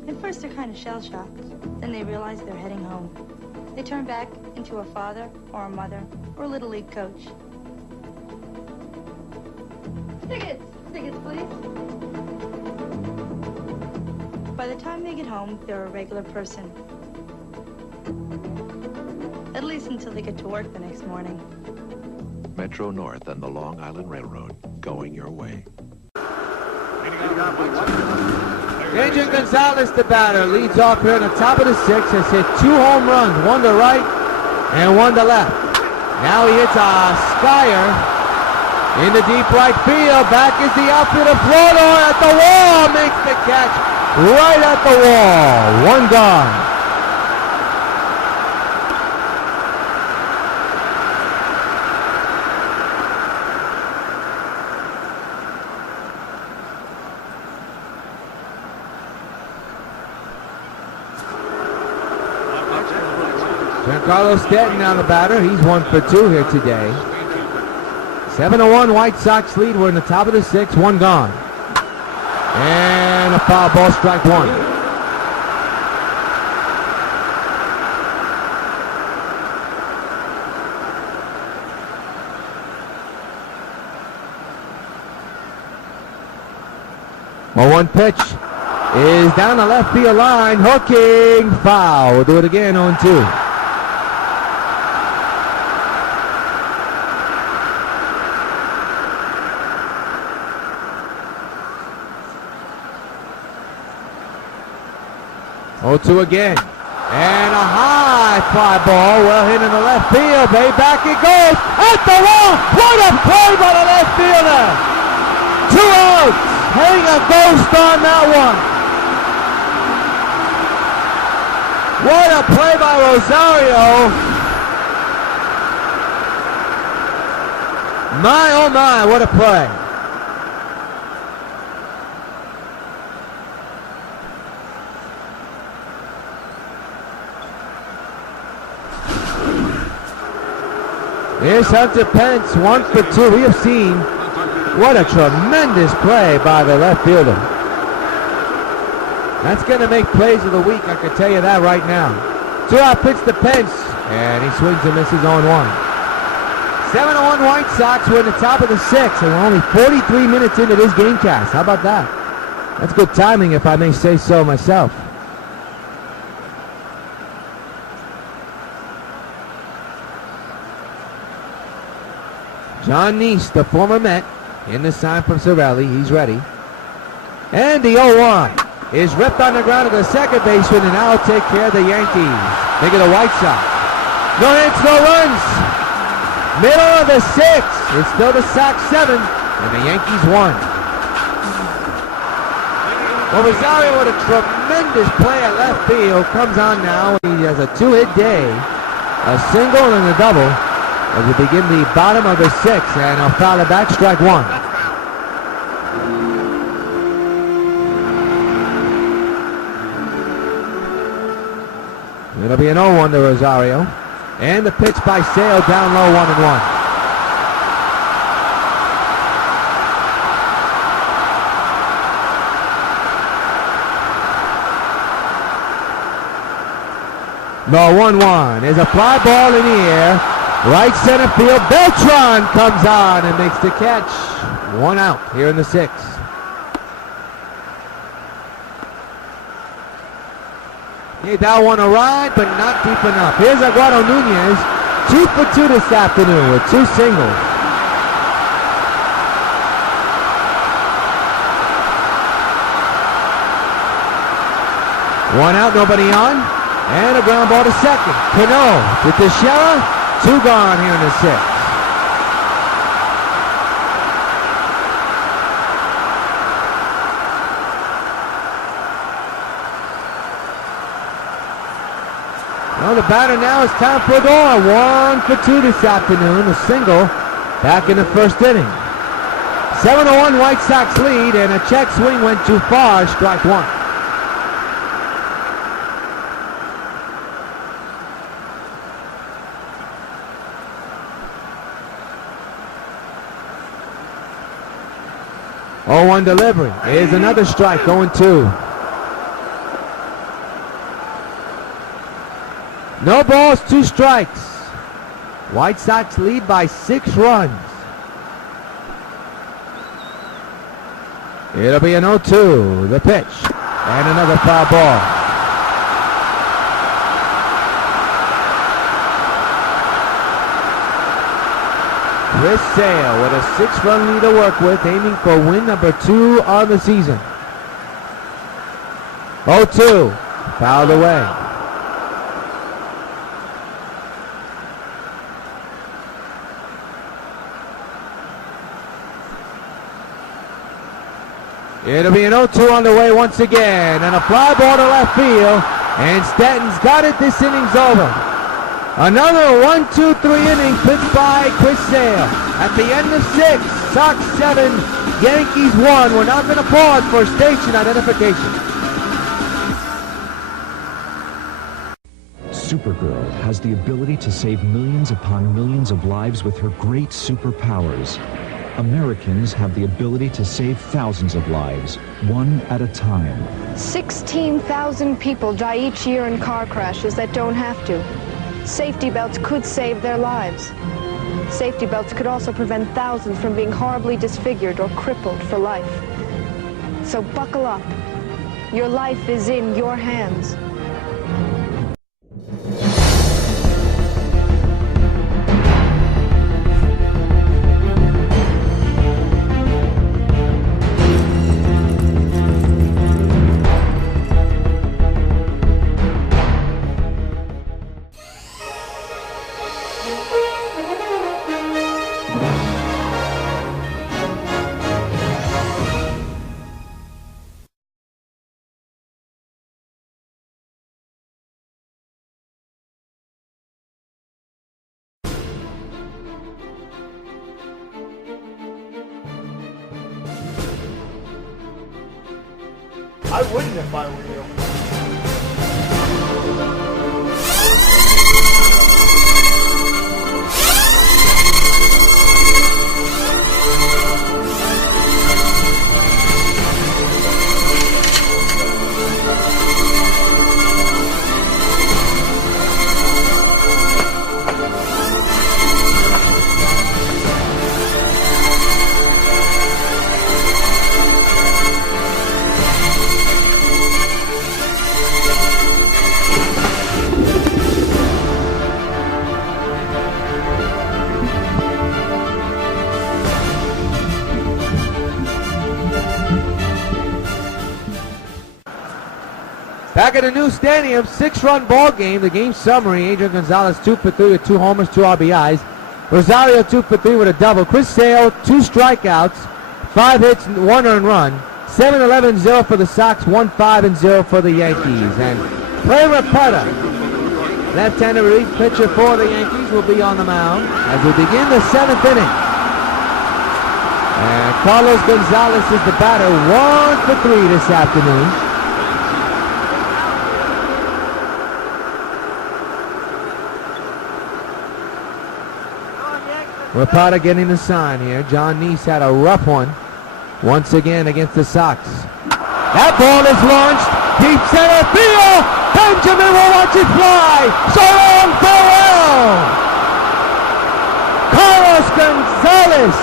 At first they're kind of shell-shocked. Then they realize they're heading home. They turn back into a father or a mother or a little league coach. Tickets! Tickets, please. By the time they get home, they're a regular person. At least until they get to work the next morning. Metro North and the Long Island Railroad, going your way. Leading out by 1. Adrian Gonzalez, the batter, leads off here in the top of the sixth. Has hit 2 home runs, one to right and one to left. Now he hits a skyer in the deep right field. Back is the outfielder, Floro at the wall, makes the catch right at the wall. One gone. Carlos Stanton now the batter. He's 1 for 2 here today. 7-1 White Sox lead. We're in the top of the sixth. One gone. And a foul ball, strike one. Well, one pitch is down the left field line. Hooking foul. We'll do it again on 2. Oh, 2 again. And a high fly ball. Well hit in the left field. Way back it goes. At the wall. What a play by the left fielder. 2 outs. Hang a ghost on that one. What a play by Rosario. My, oh my, what a play. Here's Hunter Pence, 1 for 2. We have seen what a tremendous play by the left fielder. That's going to make plays of the week, I can tell you that right now. 2-out pitch to Pence, and he swings and misses on 1. 7-1 White Sox. We're in the top of the sixth, and we're only 43 minutes into this game cast. How about that? That's good timing, if I may say so myself. John Neese, the former Met, in the sign from Sorelli. He's ready. And the 0-1 is ripped on the ground to the second baseman, and now will take care of the Yankees. Think of the White Sox. No hits, no runs. Middle of the sixth. It's still the Sox 7, and the Yankees 1. Well, Rosario with a tremendous play at left field comes on now. He has a 2-hit day, a single and a double, as we begin the bottom of the sixth, and I'll foul it back, strike 1. It'll be an 0-1 to Rosario. And the pitch by Sale down low, 1-1. The 1-1 is a fly ball in the air. Right center field. Beltran comes on and makes the catch. 1 out here in the sixth. Need that one a ride, but not deep enough. Here's Aguado Nunez, 2 for 2 this afternoon with 2 singles. One out, nobody on, and a ground ball to second. Cano to Teixeira, 2 gone here in the sixth. Well, the batter now is Tom Fedora, 1 for 2 this afternoon, a single back in the first inning. 7-1 White Sox lead, and a check swing went too far, strike 1. Oh, 1 delivery. Here's another strike, going 2. No balls, 2 strikes. White Sox lead by 6 runs. It'll be an 0-2. The pitch. And another foul ball. Chris Sale with a 6-run lead to work with, aiming for win number 2 on the season. 0-2. Fouled away. It'll be an 0-2 on the way once again. And a fly ball to left field. And Stanton's got it. This inning's over. Another 1-2-3 inning pitched by Chris Sale. At the end of 6, Sox 7, Yankees 1. We're not going to pause for station identification. Supergirl has the ability to save millions upon millions of lives with her great superpowers. Americans have the ability to save thousands of lives, one at a time. 16,000 people die each year in car crashes that don't have to. Safety belts could save their lives. Safety belts could also prevent thousands from being horribly disfigured or crippled for life. So buckle up. Your life is in your hands. I wouldn't if I were you. Back at the new stadium, 6-run ball game. The game summary: Adrian Gonzalez 2 for 3 with 2 homers, 2 RBIs. Rosario 2 for 3 with a double. Chris Sale 2 strikeouts, 5 hits, 1 earned run. 7-11-0 for the Sox, 1-5-0 for the Yankees. And Clay Rapetta, left-handed relief pitcher for the Yankees, will be on the mound as we begin the 7th inning. And Carlos Gonzalez is the batter, 1 for 3 this afternoon. Rapata getting the sign here. John Neese had a rough one once again against the Sox. That ball is launched deep center field. Benjamin will watch it fly. So long, farewell. Carlos Gonzalez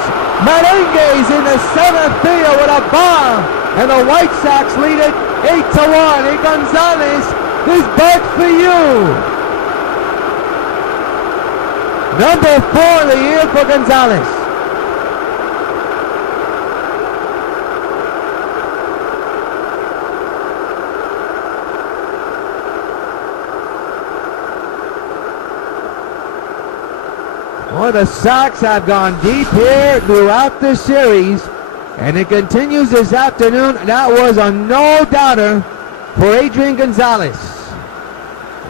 merengues in the center field with a bomb, and the White Sox lead it 8-1. Hey Gonzalez, this bat for you. Number 4 of the year for Gonzalez. Well, the Sox have gone deep here throughout the series, and it continues this afternoon. That was a no-doubter for Adrian Gonzalez.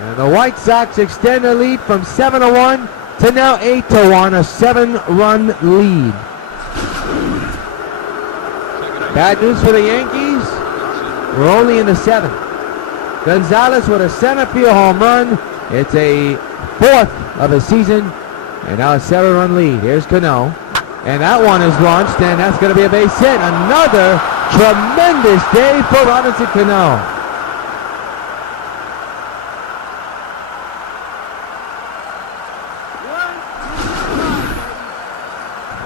And the White Sox extend the lead from 7-1 to now 8-1, a 7-run lead. Bad news for the Yankees. We're only in the 7th. Gonzalez with a center field home run. It's a 4th of the season, and now a 7-run lead. Here's Cano, and that one is launched, and that's going to be a base hit. Another tremendous day for Robinson Cano.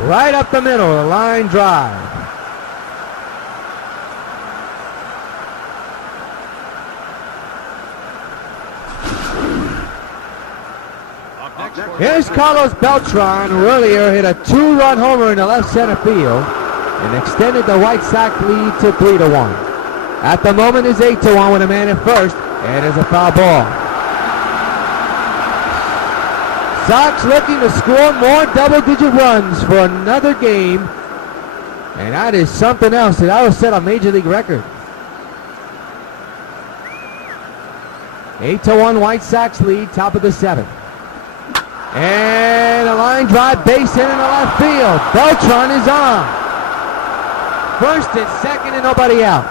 Right up the middle, a line drive. Here's Carlos Beltran, who earlier hit a 2-run homer in the left center field and extended the White Sox lead to 3-1. At the moment is 8-1 with a man at first, and it's a foul ball. Sox looking to score more double-digit runs for another game, and that is something else. That will set a major league record. 8-1 White Sox lead, top of the 7th. And a line drive, base hit in the left field. Beltran is on. First and second and nobody out.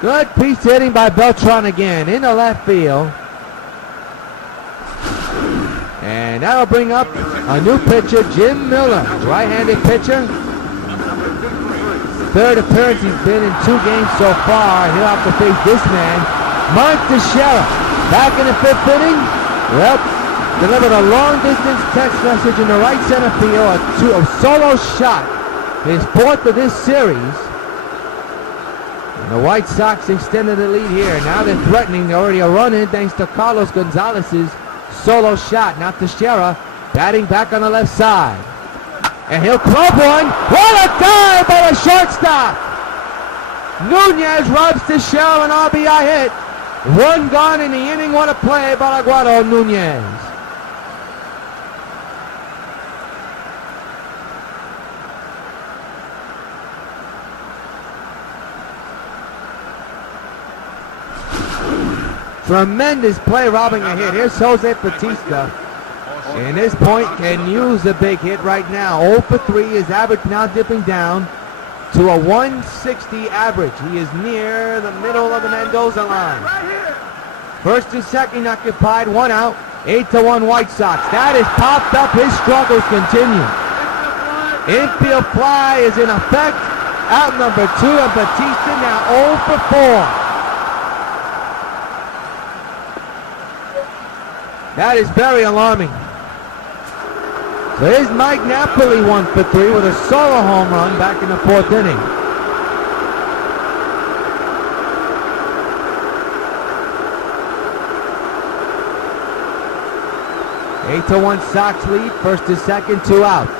Good piece hitting by Beltran again in the left field. And that'll bring up a new pitcher, Jim Miller, right-handed pitcher. Third appearance he's been in 2 games so far. He'll have to face this man, Mark Teixeira. Back in the 5th inning. Well, delivered a long-distance text message in the right center field. A solo shot. His 4th of this series. And the White Sox extended the lead here. Now they're threatening already a run in thanks to Carlos Gonzalez's solo shot. Now Teixeira batting back on the left side. And he'll club one. What a dive by the shortstop! Nunez robs Teixeira an RBI hit. 1 gone in the inning. What a play by Aguado Nunez. Tremendous play robbing a hit. Here's Jose Bautista. And this point can use a big hit right now. 0 for 3. His average now dipping down to a 160 average. He is near the middle of the Mendoza line. First and second occupied, 1 out. 8-1 White Sox. That is popped up. His struggles continue. Infield fly is in effect. Out number 2, and Bautista now 0 for 4. That is very alarming. So here's Mike Napoli 1 for 3 with a solo home run back in the 4th inning. Eight to 1 Sox lead, first to second, 2 outs.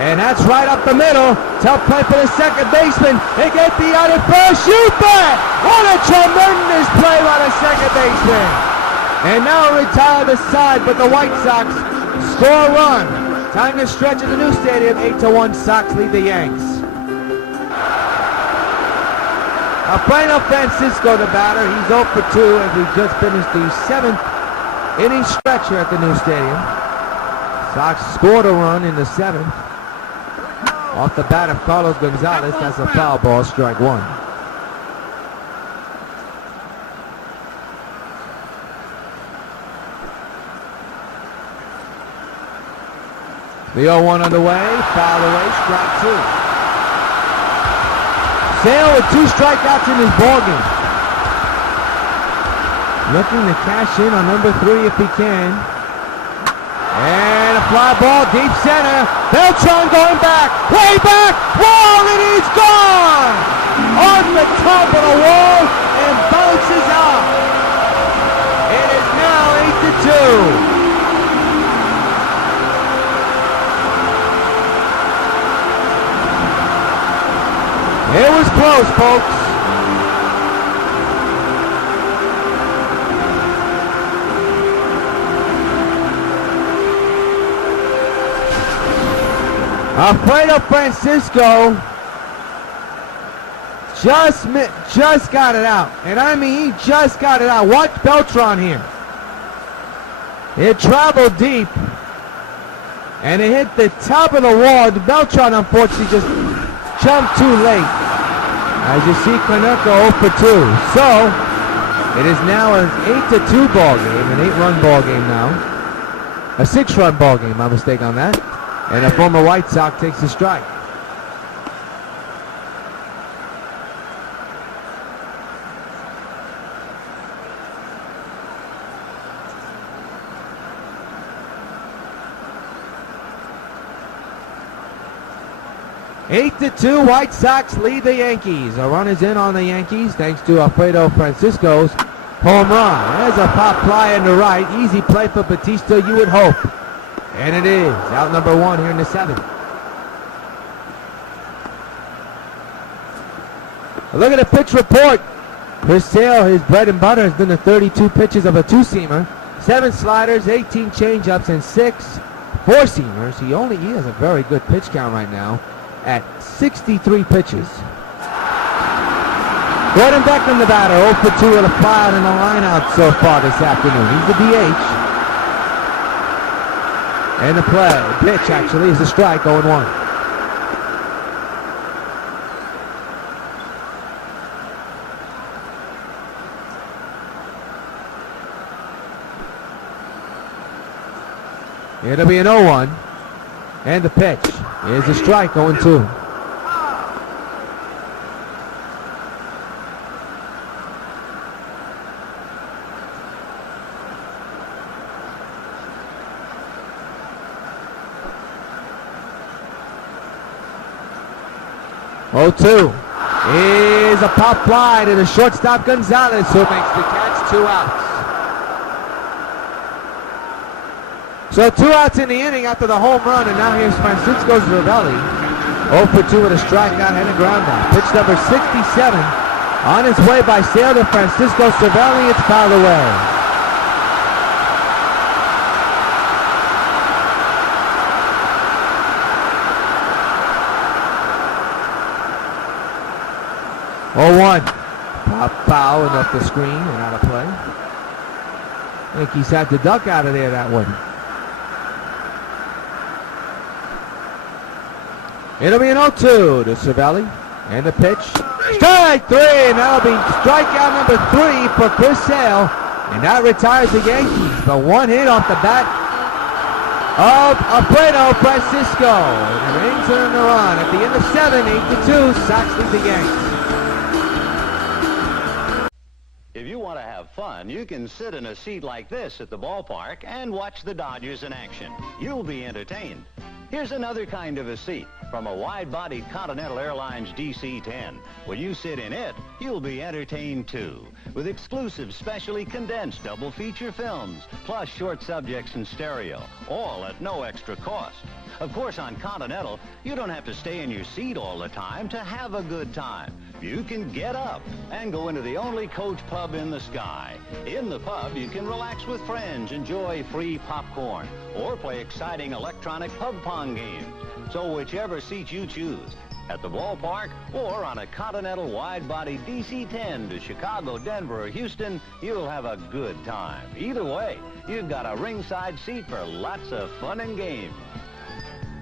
And that's right up the middle. Tough play for the second baseman. They get the other first, shoot back! What a tremendous play by the second baseman. And now retire the side, but the White Sox score a run. Time to stretch at the new stadium. 8-1 Sox lead the Yanks. Alfredo Francisco, the batter. He's 0 for 2 as we just finished the 7th inning stretch here at the new stadium. Sox scored a run in the 7th. Off the bat of Carlos Gonzalez. That's a foul ball, strike 1. The 0-1 underway, foul away, strike 2. Sale with 2 strikeouts in his ballgame. Looking to cash in on number 3 if he can. And a fly ball, deep center. Beltran going back, way back, wall, and he's gone! On the top of the wall and bounces out. It is now 8-2. It was close, folks. Alfredo Francisco just got it out. And I mean, he just got it out. Watch Beltran here. It traveled deep. And it hit the top of the wall. Beltran, unfortunately, just jumped too late. As you see, Canucco 0 for 2. So, it is now an 8-2 ball game, an 8-run ball game now. A 6-run ball game, my mistake on that. And a former White Sox takes the strike. Eight to 2, White Sox lead the Yankees. A run is in on the Yankees thanks to Alfredo Francisco's home run. There's a pop fly in the right. Easy play for Bautista, you would hope. And it is out number 1 here in the 7th. Look at the pitch report. Chris Sale, his bread and butter has been the 32 pitches of a two-seamer, 7 sliders, 18 changeups, and 6 four-seamers. He has a very good pitch count right now at 63 pitches. Gordon Beckman, the batter, 0 for 2 with a fly out in the line-out so far this afternoon. He's the DH. And the pitch actually is a strike, 0-1. It'll be an 0-1. And the pitch is a strike, 0-2. Is a pop fly to the shortstop Gonzalez, who makes the catch. 2 outs. So 2 outs in the inning after the home run, and now here's Francisco Cervelli. 0 for 2 with a strikeout and a ground out. Pitch number 67 on its way by Sale to Francisco Cervelli. It's fouled away. Oh, 1. Pop foul and up the screen and out of play. I think he's had to duck out of there, that one. It'll be an 0-2 to Cervelli. And the pitch. Strike 3, and that'll be strikeout number 3 for Chris Sale. And that retires the Yankees. But 1 hit off the bat of Alfredo Francisco. And the Rangers are on the run. At the end of 7, 8-2, Sox lead the Yankees. If you want to have fun, you can sit in a seat like this at the ballpark and watch the Dodgers in action. You'll be entertained. Here's another kind of a seat from a wide-bodied Continental Airlines DC-10. When you sit in it, you'll be entertained too, with exclusive specially condensed double feature films, plus short subjects in stereo, all at no extra cost. Of course, on Continental, you don't have to stay in your seat all the time to have a good time. You can get up and go into the only coach pub in the sky. In the pub, you can relax with friends, enjoy free popcorn, or play exciting electronic pub pong games. So whichever seat you choose, at the ballpark or on a Continental wide-body DC-10 to Chicago, Denver, or Houston, you'll have a good time. Either way, you've got a ringside seat for lots of fun and games.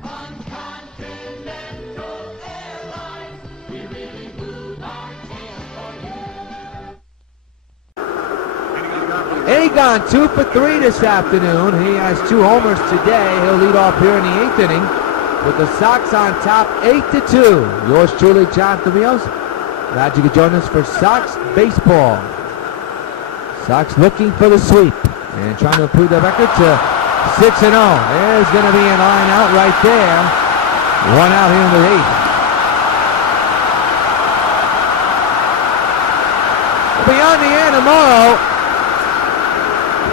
On Continental Airlines, we really move our tail for you. Agon 2 for 3 this afternoon. He has 2 homers today. He'll lead off here in the 8th inning with the Sox on top 8-2. Yours truly, Jonathan Rios. Glad you could join us for Sox baseball. Sox looking for the sweep and trying to improve their record to 6-0. There's going to be a line out right there. 1 out here in the 8th. We'll be on the air tomorrow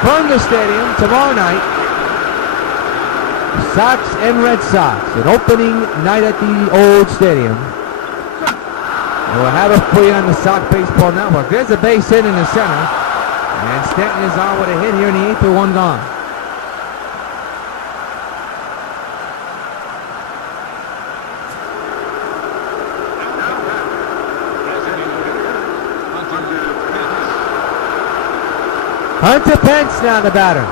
from the stadium tomorrow night. Sox and Red Sox, an opening night at the old stadium. And we'll have it for you on the Sox Baseball Network. There's a base hit in the center. And Stanton is on with a hit here in the 8th with 1 gone. Hunter Pence now the batter.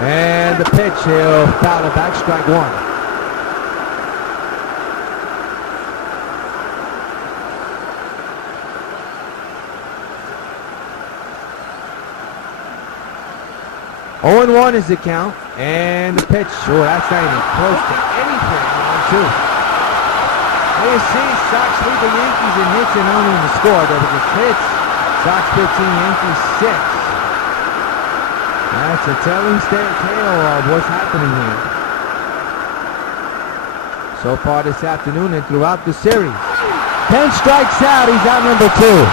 And the pitch, he'll foul it back, strike 1. Oh and 1 is the count, and the pitch, oh, that's not even close to anything. 1-2. There you see, Sox lead the Yankees in hits and only in the score. There was just hits. Sox 15, Yankees 6. That's a telling tale of what's happening here. So far this afternoon and throughout the series. Pence strikes out. He's out number 2.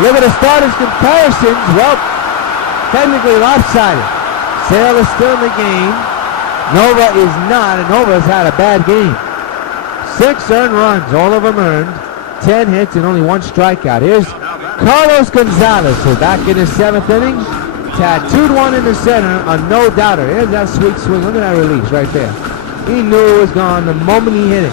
Look at the starters' comparisons. Well, technically lopsided. Sale is still in the game. Nova is not, and Nova's had a bad game. 6 earned runs, all of them earned. 10 hits and only 1 strikeout. Here's Carlos Gonzalez, who's back in his 7th inning. Tattooed one in the center, a no-doubter. Here's that sweet swing. Look at that release right there. He knew it was gone the moment he hit it.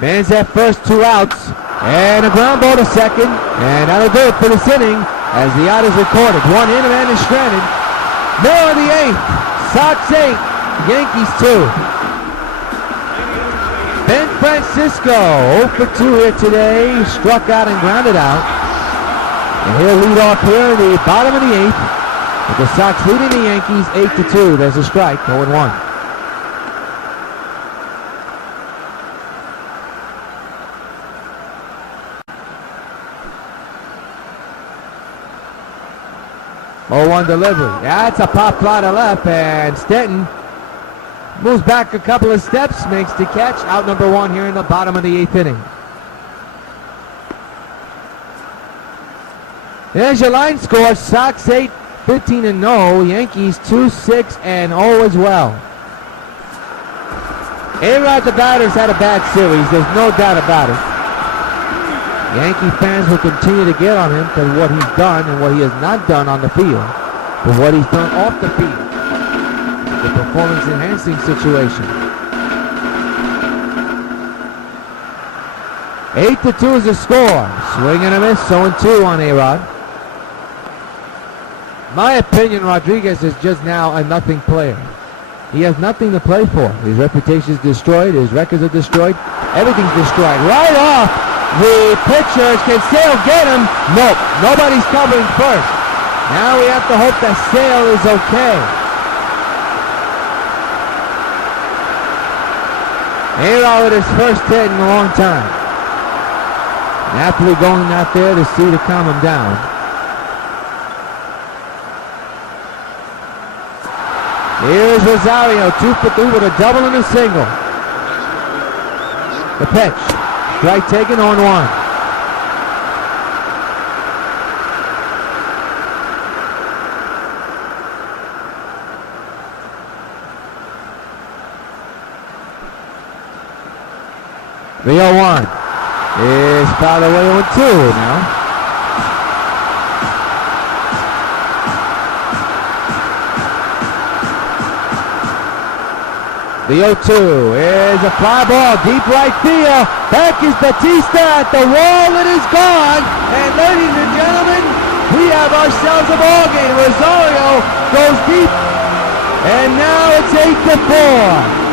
Man's at first, 2 outs, and a ground ball to second, and that'll do it for this inning as the out is recorded. 1 in, a man is stranded. Middle of the 8th, Sox 8, Yankees 2. Ben Francisco, 0 for 2 here today, struck out and grounded out. And he'll lead off here in the bottom of the 8th, with the Sox leading the Yankees 8-2. There's a strike, 0-1. Oh, 0-1 delivery. That's a pop fly to left, and Stanton moves back a couple of steps, makes the catch. Out number 1 here in the bottom of the 8th inning. There's your line score. Sox 8, 15-0. Yankees 2, 6-0 as well. A-Rod, the batter's had a bad series. There's no doubt about it. Yankee fans will continue to get on him for what he's done and what he has not done on the field, but what he's done off the field. The performance-enhancing situation. 8-2 is the score. Swing and a miss, 0-2 on A-Rod. My opinion, Rodriguez is just now a nothing player. He has nothing to play for. His reputation is destroyed. His records are destroyed. Everything's destroyed. Right off the pitchers. Can Sale get him? Nope. Nobody's covering first. Now we have to hope that Sale is okay. A-Rod with his first hit in a long time. Napoli going out there to see to calm him down. Here's Rosario, 2 for 3 with a double and a single. The pitch. Strike taken, 0-1. The 0-1 is fouled away 0-2 now. The 0-2 is a fly ball, deep right field. Back is Batista at the wall. It is gone. And ladies and gentlemen, we have ourselves a ball game. Rosario goes deep. And now it's 8-4.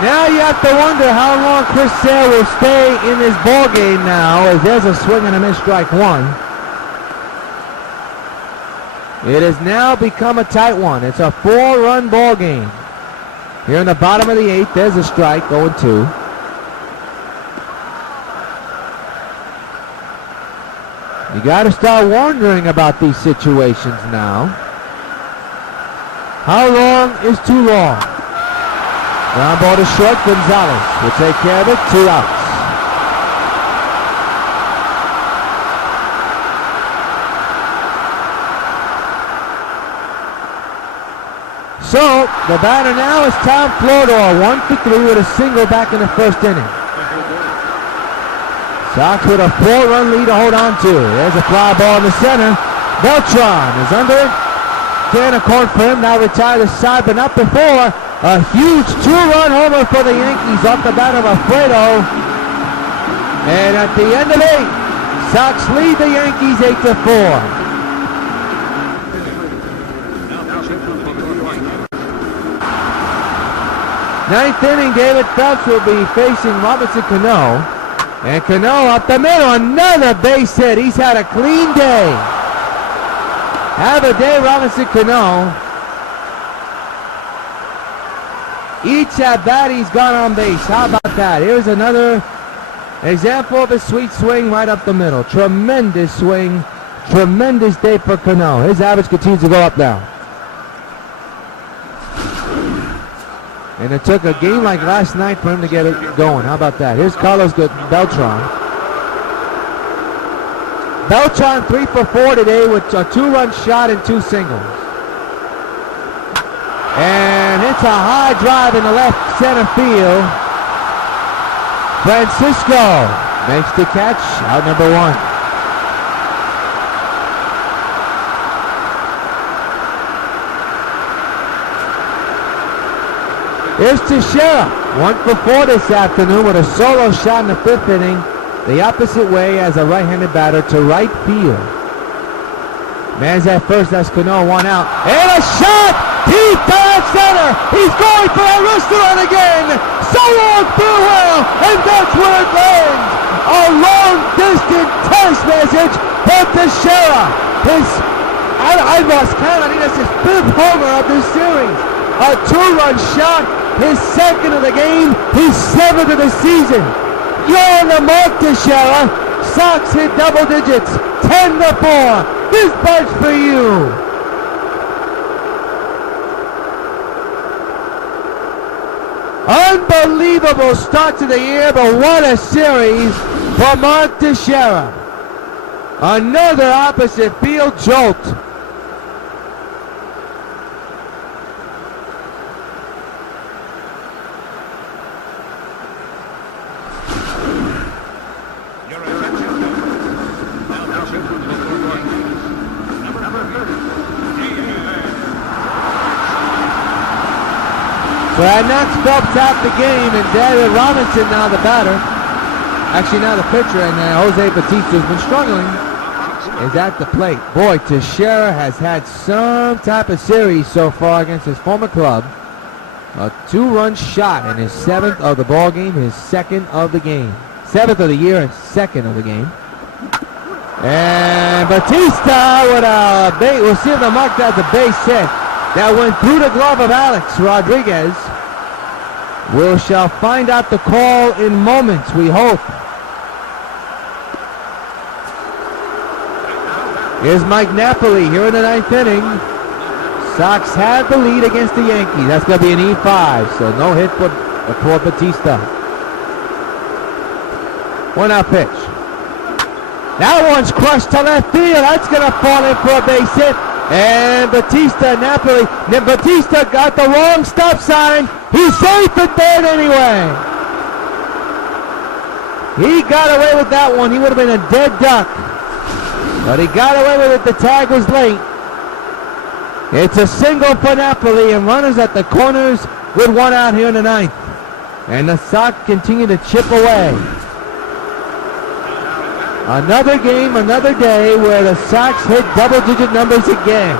Now you have to wonder how long Chris Sale will stay in this ball game now, as there's a swing and a miss, strike 1. It has now become a tight one. It's a 4-run ball game. Here in the bottom of the 8th, there's a strike, 0-2. You got to start wondering about these situations now. How long is too long? Ground ball to short. Gonzalez will take care of it. 2 outs. So the batter now is Tom Flordor, 1 for 3 with a single back in the first inning. Sox with a 4-run lead to hold on to. There's a fly ball in the center. Beltran is under it. Can't accord for him. Now retire the side, but not before. A huge 2-run homer for the Yankees off the bat of Alfredo. And at the end of 8, Sox lead the Yankees 8-4. Ninth inning, David Phelps will be facing Robinson Cano. And Cano up the middle, another base hit. He's had a clean day. Have a day, Robinson Cano. Each at bat, he's gone on base. How about that? Here's another example of a sweet swing right up the middle. Tremendous swing. Tremendous day for Cano. His average continues to go up now. And it took a game like last night for him to get it going. How about that? Here's Carlos Beltran. Beltran 3 for 4 today with a 2-run shot and 2 singles. And hits a high drive in the left center field. Francisco makes the catch, out number 1. Here's Teixeira, 1 for 4 this afternoon with a solo shot in the 5th inning, the opposite way as a right-handed batter to right field. Man's at first, that's Cano, 1 out. And a shot! Deep to left center! He's going for a restaurant again! So long, farewell! And that's where it lands! A long-distance test message for Teixeira! I lost count, I think that's his 5th homer of this series. A 2-run shot, his 2nd of the game, his 7th of the season. You're on the mark, Teixeira. Sox hit double digits, 10-4. This part's for you. Unbelievable start to the year, but what a series for Mark Teixeira. Another opposite field jolt. So that knocks Phelps out the game, and David Robinson now the batter. Actually now the pitcher, and Jose Bautista's been struggling. Is at the plate. Boy, Teixeira has had some type of series so far against his former club. A 2-run shot in his 7th of the ball game, his 2nd of the game. 7th of the year and 2nd of the game. And Bautista with a bait. We'll see if the mark has a base hit. That went through the glove of Alex Rodriguez. We shall find out the call in moments, we hope. Here's Mike Napoli here in the 9th inning. Sox have the lead against the Yankees. That's going to be an E5, so no hit for Bautista. 1-out pitch. That one's crushed to left field. That's going to fall in for a base hit. And Napoli Bautista got the wrong stop sign. He's safe at third anyway. He got away with that one. He would have been a dead duck. But he got away with it. The tag was late. It's a single for Napoli, and runners at the corners with 1 out here in the 9th. And the Sox continue to chip away. Another game, another day where the Sox hit double-digit numbers again.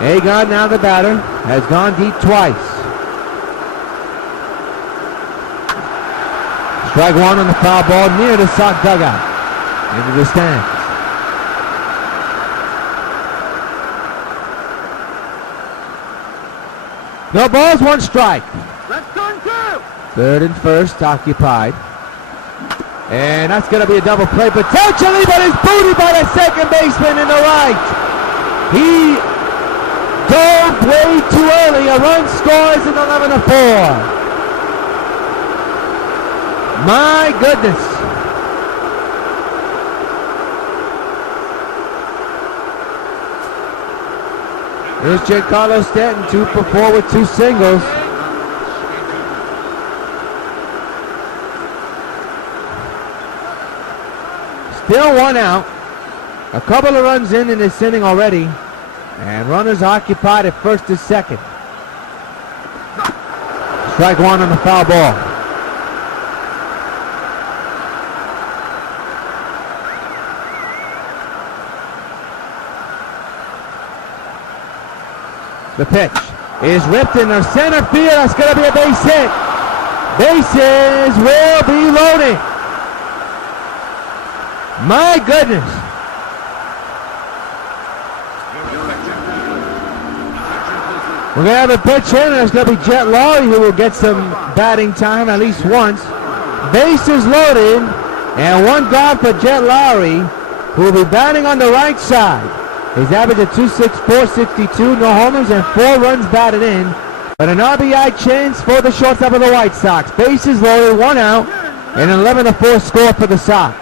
Agon, now the batter, has gone deep twice. Strike 1 on the foul ball near the Sox dugout. Into the stands. No balls, 1 strike. Let's turn 2. 3rd and 1st occupied. And that's going to be a double play potentially, but it's booted by the second baseman in the right. He dove way too early. A run scores in 11-4. My goodness. Here's Giancarlo Stanton, 2 for 4 with 2 singles. Still 1 out. A couple of runs in this inning already. And runners occupied at 1st and 2nd. Strike 1 on the foul ball. The pitch is ripped in the center field. That's going to be a base hit. Bases will be loaded. My goodness. We're going to have a pitch in, and it's going to be Jet Lowry who will get some batting time at least once. Bases loaded, and one gone for Jet Lowry, who will be batting on the right side. He's averaged at .264, 62, no homers, and 4 runs batted in. But an RBI chance for the shortstop of the White Sox. Bases loaded, 1 out, and an 11-4 score for the Sox.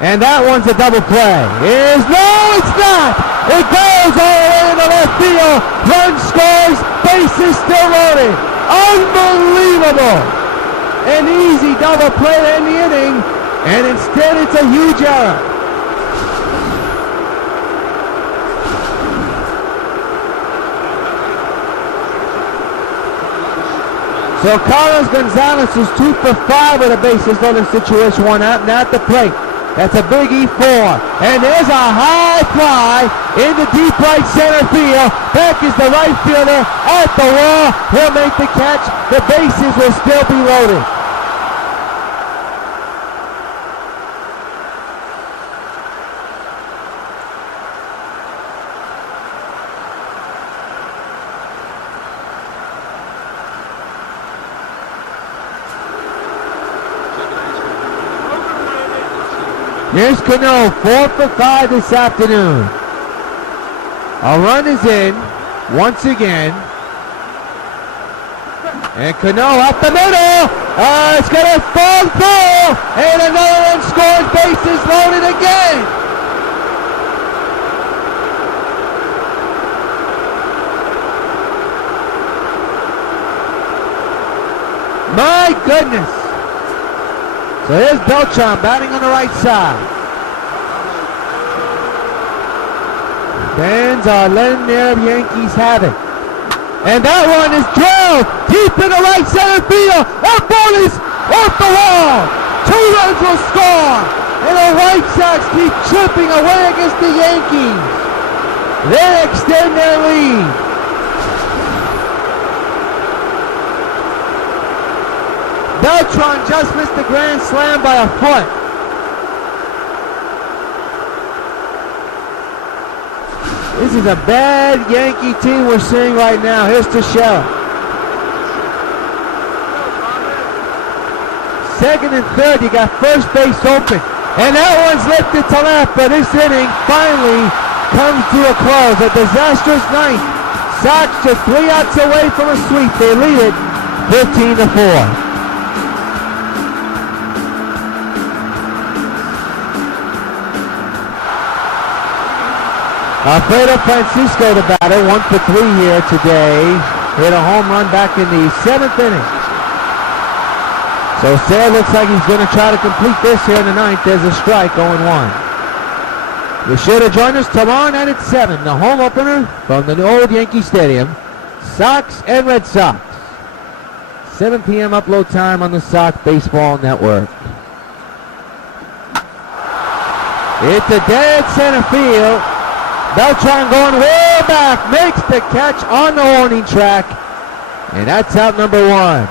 And that one's a double play. No, it's not! It goes all the way into left field. Run scores, bases still loaded. Unbelievable! An easy double play to end the inning, and instead it's a huge error. So Carlos Gonzalez is 2 for 5 with a bases loaded situation, 1 out, and at the plate. That's a big E4. And there's a high fly into deep right center field. Back is the right fielder at the wall. He'll make the catch. The bases will still be loaded. Here's Cano, 4 for 5 this afternoon. A run is in, once again. And Cano up the middle. It's going to fall through. And another one scores, bases loaded again. My goodness. So here's Beltran batting on the right side. Fans are letting their Yankees have it. And that one is drilled deep in the right center field. That ball is off the wall. 2 runs will score. And the White Sox keep chipping away against the Yankees. They extend their lead. Beltran just missed the grand slam by a foot. This is a bad Yankee team we're seeing right now. Here's Teixeira. Second and third, you got first base open. And that one's lifted to left, but this inning finally comes to a close. A disastrous ninth. Sox just 3 outs away from a sweep. They lead it 15-4. Alfredo Francisco, the batter, 1 for 3 here today. Hit a home run back in the 7th inning. So Sale looks like he's going to try to complete this here in the 9th. There's a strike, 0-1. Be sure to join us tomorrow night at 7. The home opener from the old Yankee Stadium. Sox and Red Sox. 7 p.m. upload time on the Sox Baseball Network. It's a dead center field. Beltran going way back, makes the catch on the warning track, and that's out number 1.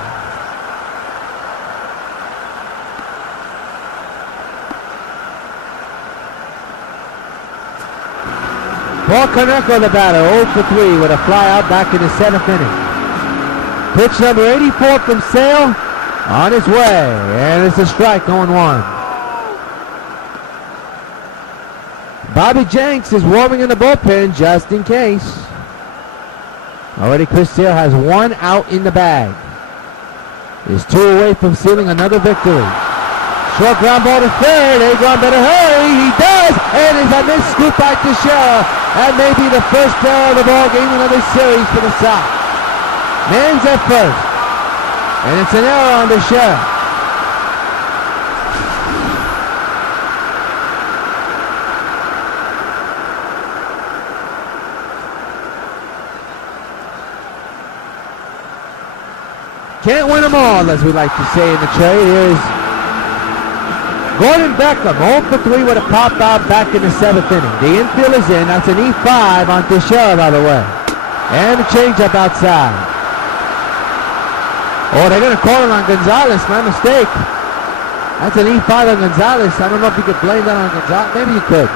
Paul Konerko, the batter, 0 for 3 with a fly out back in the 7th inning. Pitch number 84 from Sale on his way, and it's a strike, 0-1. Bobby Jenks is warming in the bullpen just in case. Already Chris Sale has 1 out in the bag. Is 2 away from sealing another victory. Short ground ball to third. Agron better hurry. He does. And is a missed scoop by Teixeira. That may be the first error of the ball game in this series for the Sox. Man's at first. And it's an error on Teixeira. Can't win them all, as we like to say in the trade. Here's Gordon Beckham, 0 for 3 with a pop out back in the 7th inning. The infield is in. That's an E5 on Teixeira, by the way. And a changeup outside. Oh, they're going to call it on Gonzalez. My mistake. That's an E5 on Gonzalez. I don't know if you could blame that on Gonzalez. Maybe you could.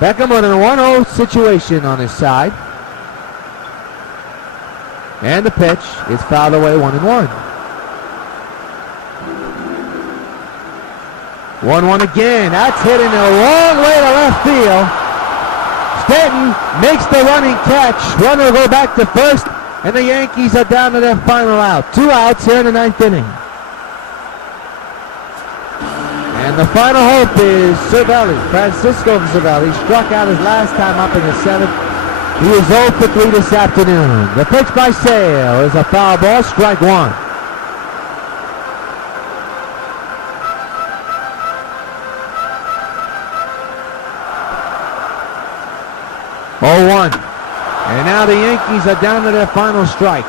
Beckham with a 1-0 situation on his side. And the pitch is fouled away, 1-1. 1-1 again. That's hit in the wrong way to left field. Stanton makes the running catch. Runner will go back to first, and the Yankees are down to their final out. 2 outs here in the 9th inning. And the final hope is Cervelli. Francisco Cervelli struck out his last time up in the 7th. He is 0 for 3 this afternoon. The pitch by Sale is a foul ball, strike 1. And now the Yankees are down to their final strike.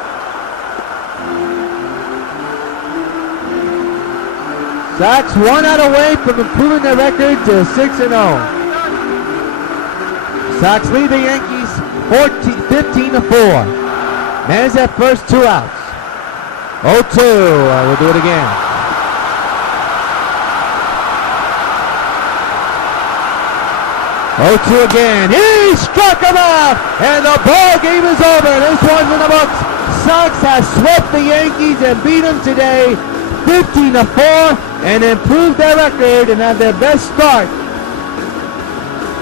Sox 1 out away from improving their record to 6-0. Sox lead the Yankees 15-4. Man's at first, 2 outs. 0-2. We'll do it again. Oh, 2 again. He struck him out, and the ball game is over. This one's in the books. Sox have swept the Yankees and beat them today, 15-4, and improved their record and have their best start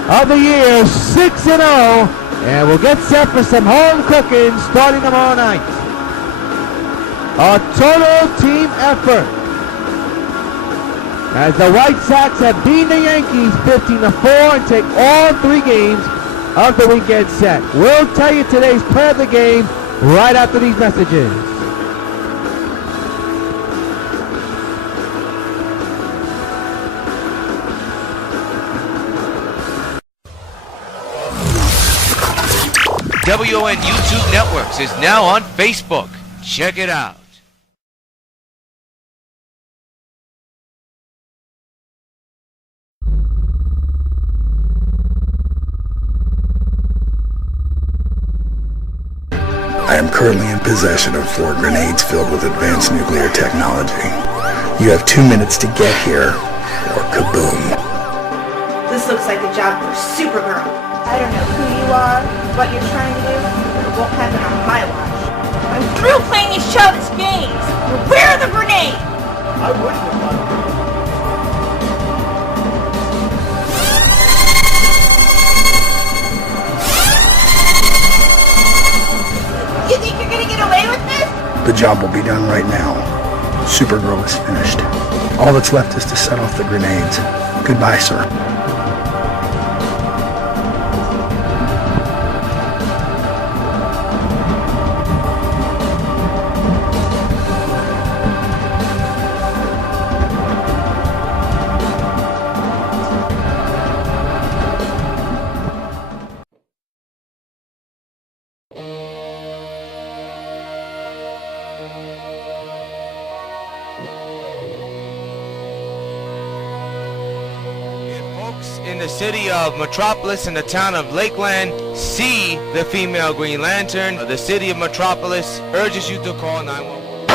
of the year, 6-0, and we'll get set for some home cooking starting tomorrow night. A total team effort, as the White Sox have beaten the Yankees 15-4 and take all 3 games of the weekend set. We'll tell you today's play of the game right after these messages. WON YouTube Networks is now on Facebook. Check it out. I am currently in possession of 4 grenades filled with advanced nuclear technology. You have 2 minutes to get here, or kaboom. This looks like a job for Supergirl. I don't know who you are, what you're trying to do, but it won't happen on my watch. I'm through playing these childish games! Where are the grenades? I wouldn't have done it. You think you're gonna get away with this? The job will be done right now. Supergirl is finished. All that's left is to set off the grenades. Goodbye, sir. In the city of Metropolis and the town of Lakeland, see the female Green Lantern. The city of Metropolis urges you to call 911.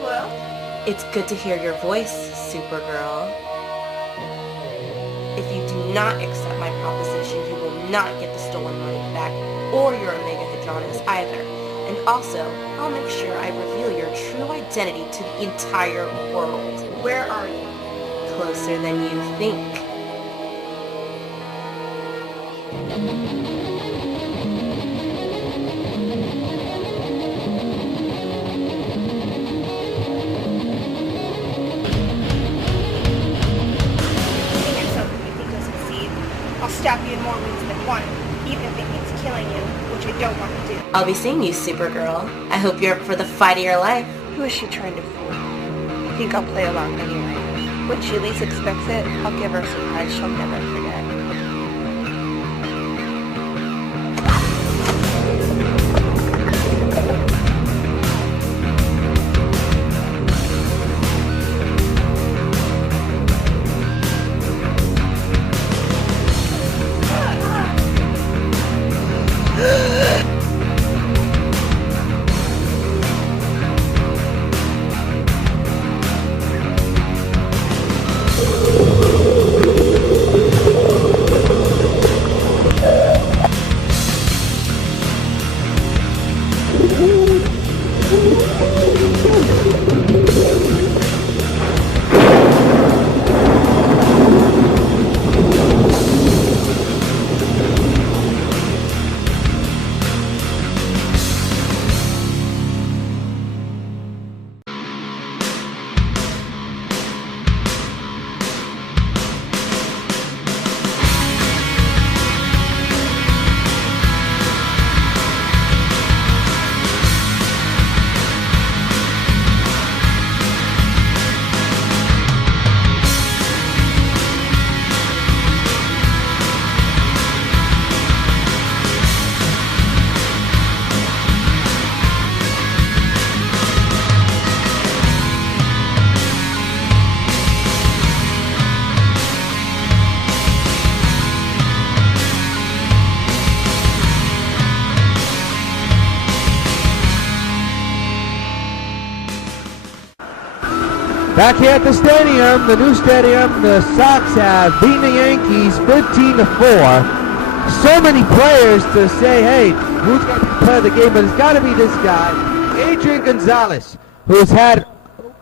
Hello? It's good to hear your voice, Supergirl. If you do not accept my proposition, you will not get the stolen money back or your Omega Hadronis either. And also, I'll make sure I reveal your true identity to the entire world. Where are you? Closer than you think. I'll stab you in more ways than one, even if it means killing you, which I don't want to do. I'll be seeing you, Supergirl. I hope you're up for the fight of your life. Who is she trying to fool? I think I'll play along anyway. When she least expects it, I'll give her a surprise she'll never forget. Back here at the stadium, the new stadium, the Sox have beaten the Yankees 15-4. So many players to say, hey, who's going to be player of the game? But it's got to be this guy, Adrian Gonzalez, who's had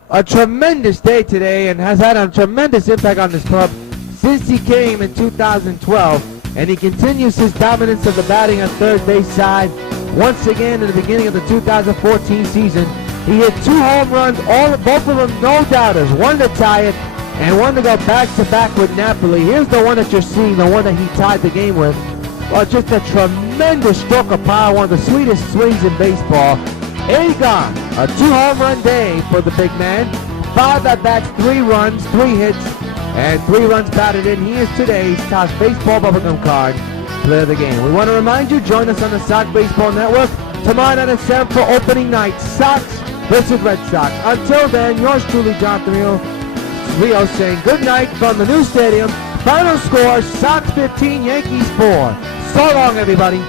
a tremendous day today and has had a tremendous impact on this club since he came in 2012. And he continues his dominance of the batting at third base side. Once again, in the beginning of the 2014 season, he hit 2 home runs, both of them no-doubters, one to tie it and one to go back-to-back with Napoli. Here's the one that you're seeing, the one that he tied the game with. Oh, just a tremendous stroke of power, one of the sweetest swings in baseball. Egon, a 2-home-run day for the big man. 5 at-bats, 3 runs, 3 hits, and 3 runs batted in. He is today's Sox Baseball Bubblegum Card player of the game. We want to remind you, join us on the Sox Baseball Network tomorrow night at 7 for opening night, Sox versus Red Sox. Until then, yours truly, Jonathan Rios, saying good night from the new stadium. Final score, Sox 15, Yankees 4. So long, everybody.